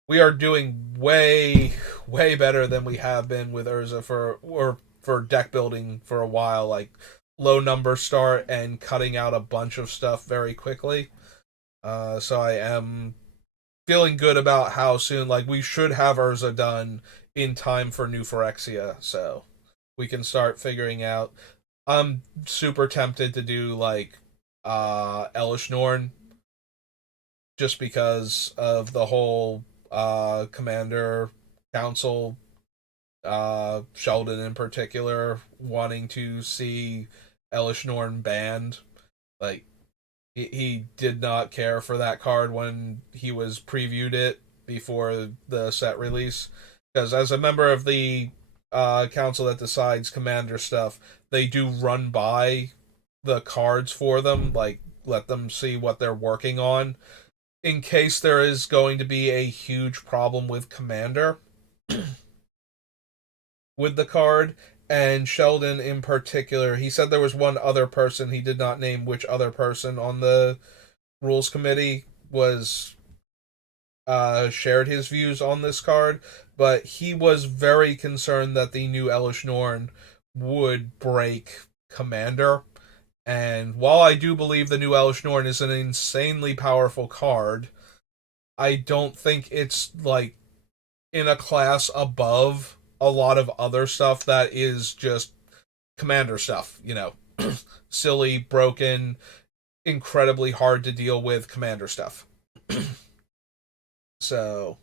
We are doing way better than we have been with Urza for deck building for a while. Like, low number start and cutting out a bunch of stuff very quickly. So I am feeling good about how soon, like, we should have Urza done in time for New Phyrexia, so we can start figuring out. I'm super tempted to do like Elish Norn just because of the whole Commander Council, Sheldon in particular, wanting to see Elish Norn banned. Like, he did not care for that card when he was previewed it before the set release. Because as a member of the council that decides commander stuff, they do run by the cards for them, like let them see what they're working on in case there is going to be a huge problem with commander with the card. And Sheldon in particular, he said there was one other person, he did not name which other person on the rules committee was shared his views on this card, but he was very concerned that the new Elish Norn would break Commander. And while I do believe the new Elish Norn is an insanely powerful card, I don't think it's like in a class above a lot of other stuff that is just Commander stuff, silly, broken, incredibly hard to deal with Commander stuff. So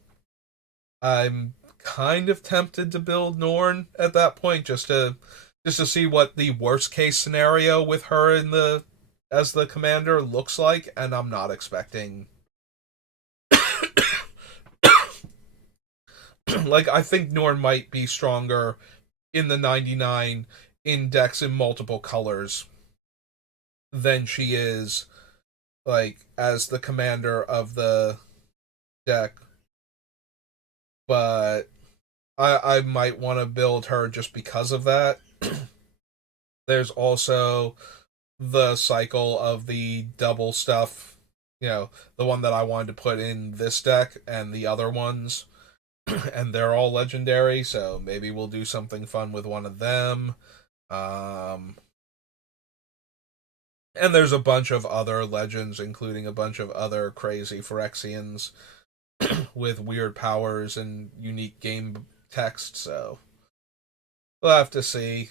I'm kind of tempted to build Norn at that point just to see what the worst case scenario with her in the as the commander looks like, and I'm not expecting like I think Norn might be stronger in the 99 index in multiple colors than she is like as the commander of the deck, but I might want to build her just because of that. There's also the cycle of the double stuff, the one that I wanted to put in this deck and the other ones, and they're all legendary, so maybe we'll do something fun with one of them. Um, and there's a bunch of other legends, including a bunch of other crazy Phyrexians with weird powers and unique game text, so we'll have to see.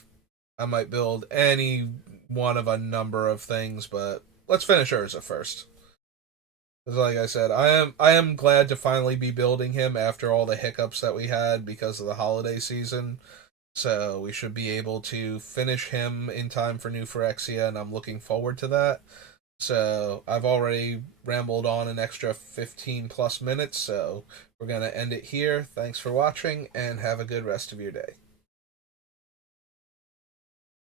I might build any one of a number of things, but let's finish Urza first. Because like I said, I am glad to finally be building him after all the hiccups that we had because of the holiday season. So we should be able to finish him in time for New Phyrexia, and I'm looking forward to that. So I've already rambled on an extra 15 plus minutes, so we're going to end it here. Thanks for watching, and have a good rest of your day.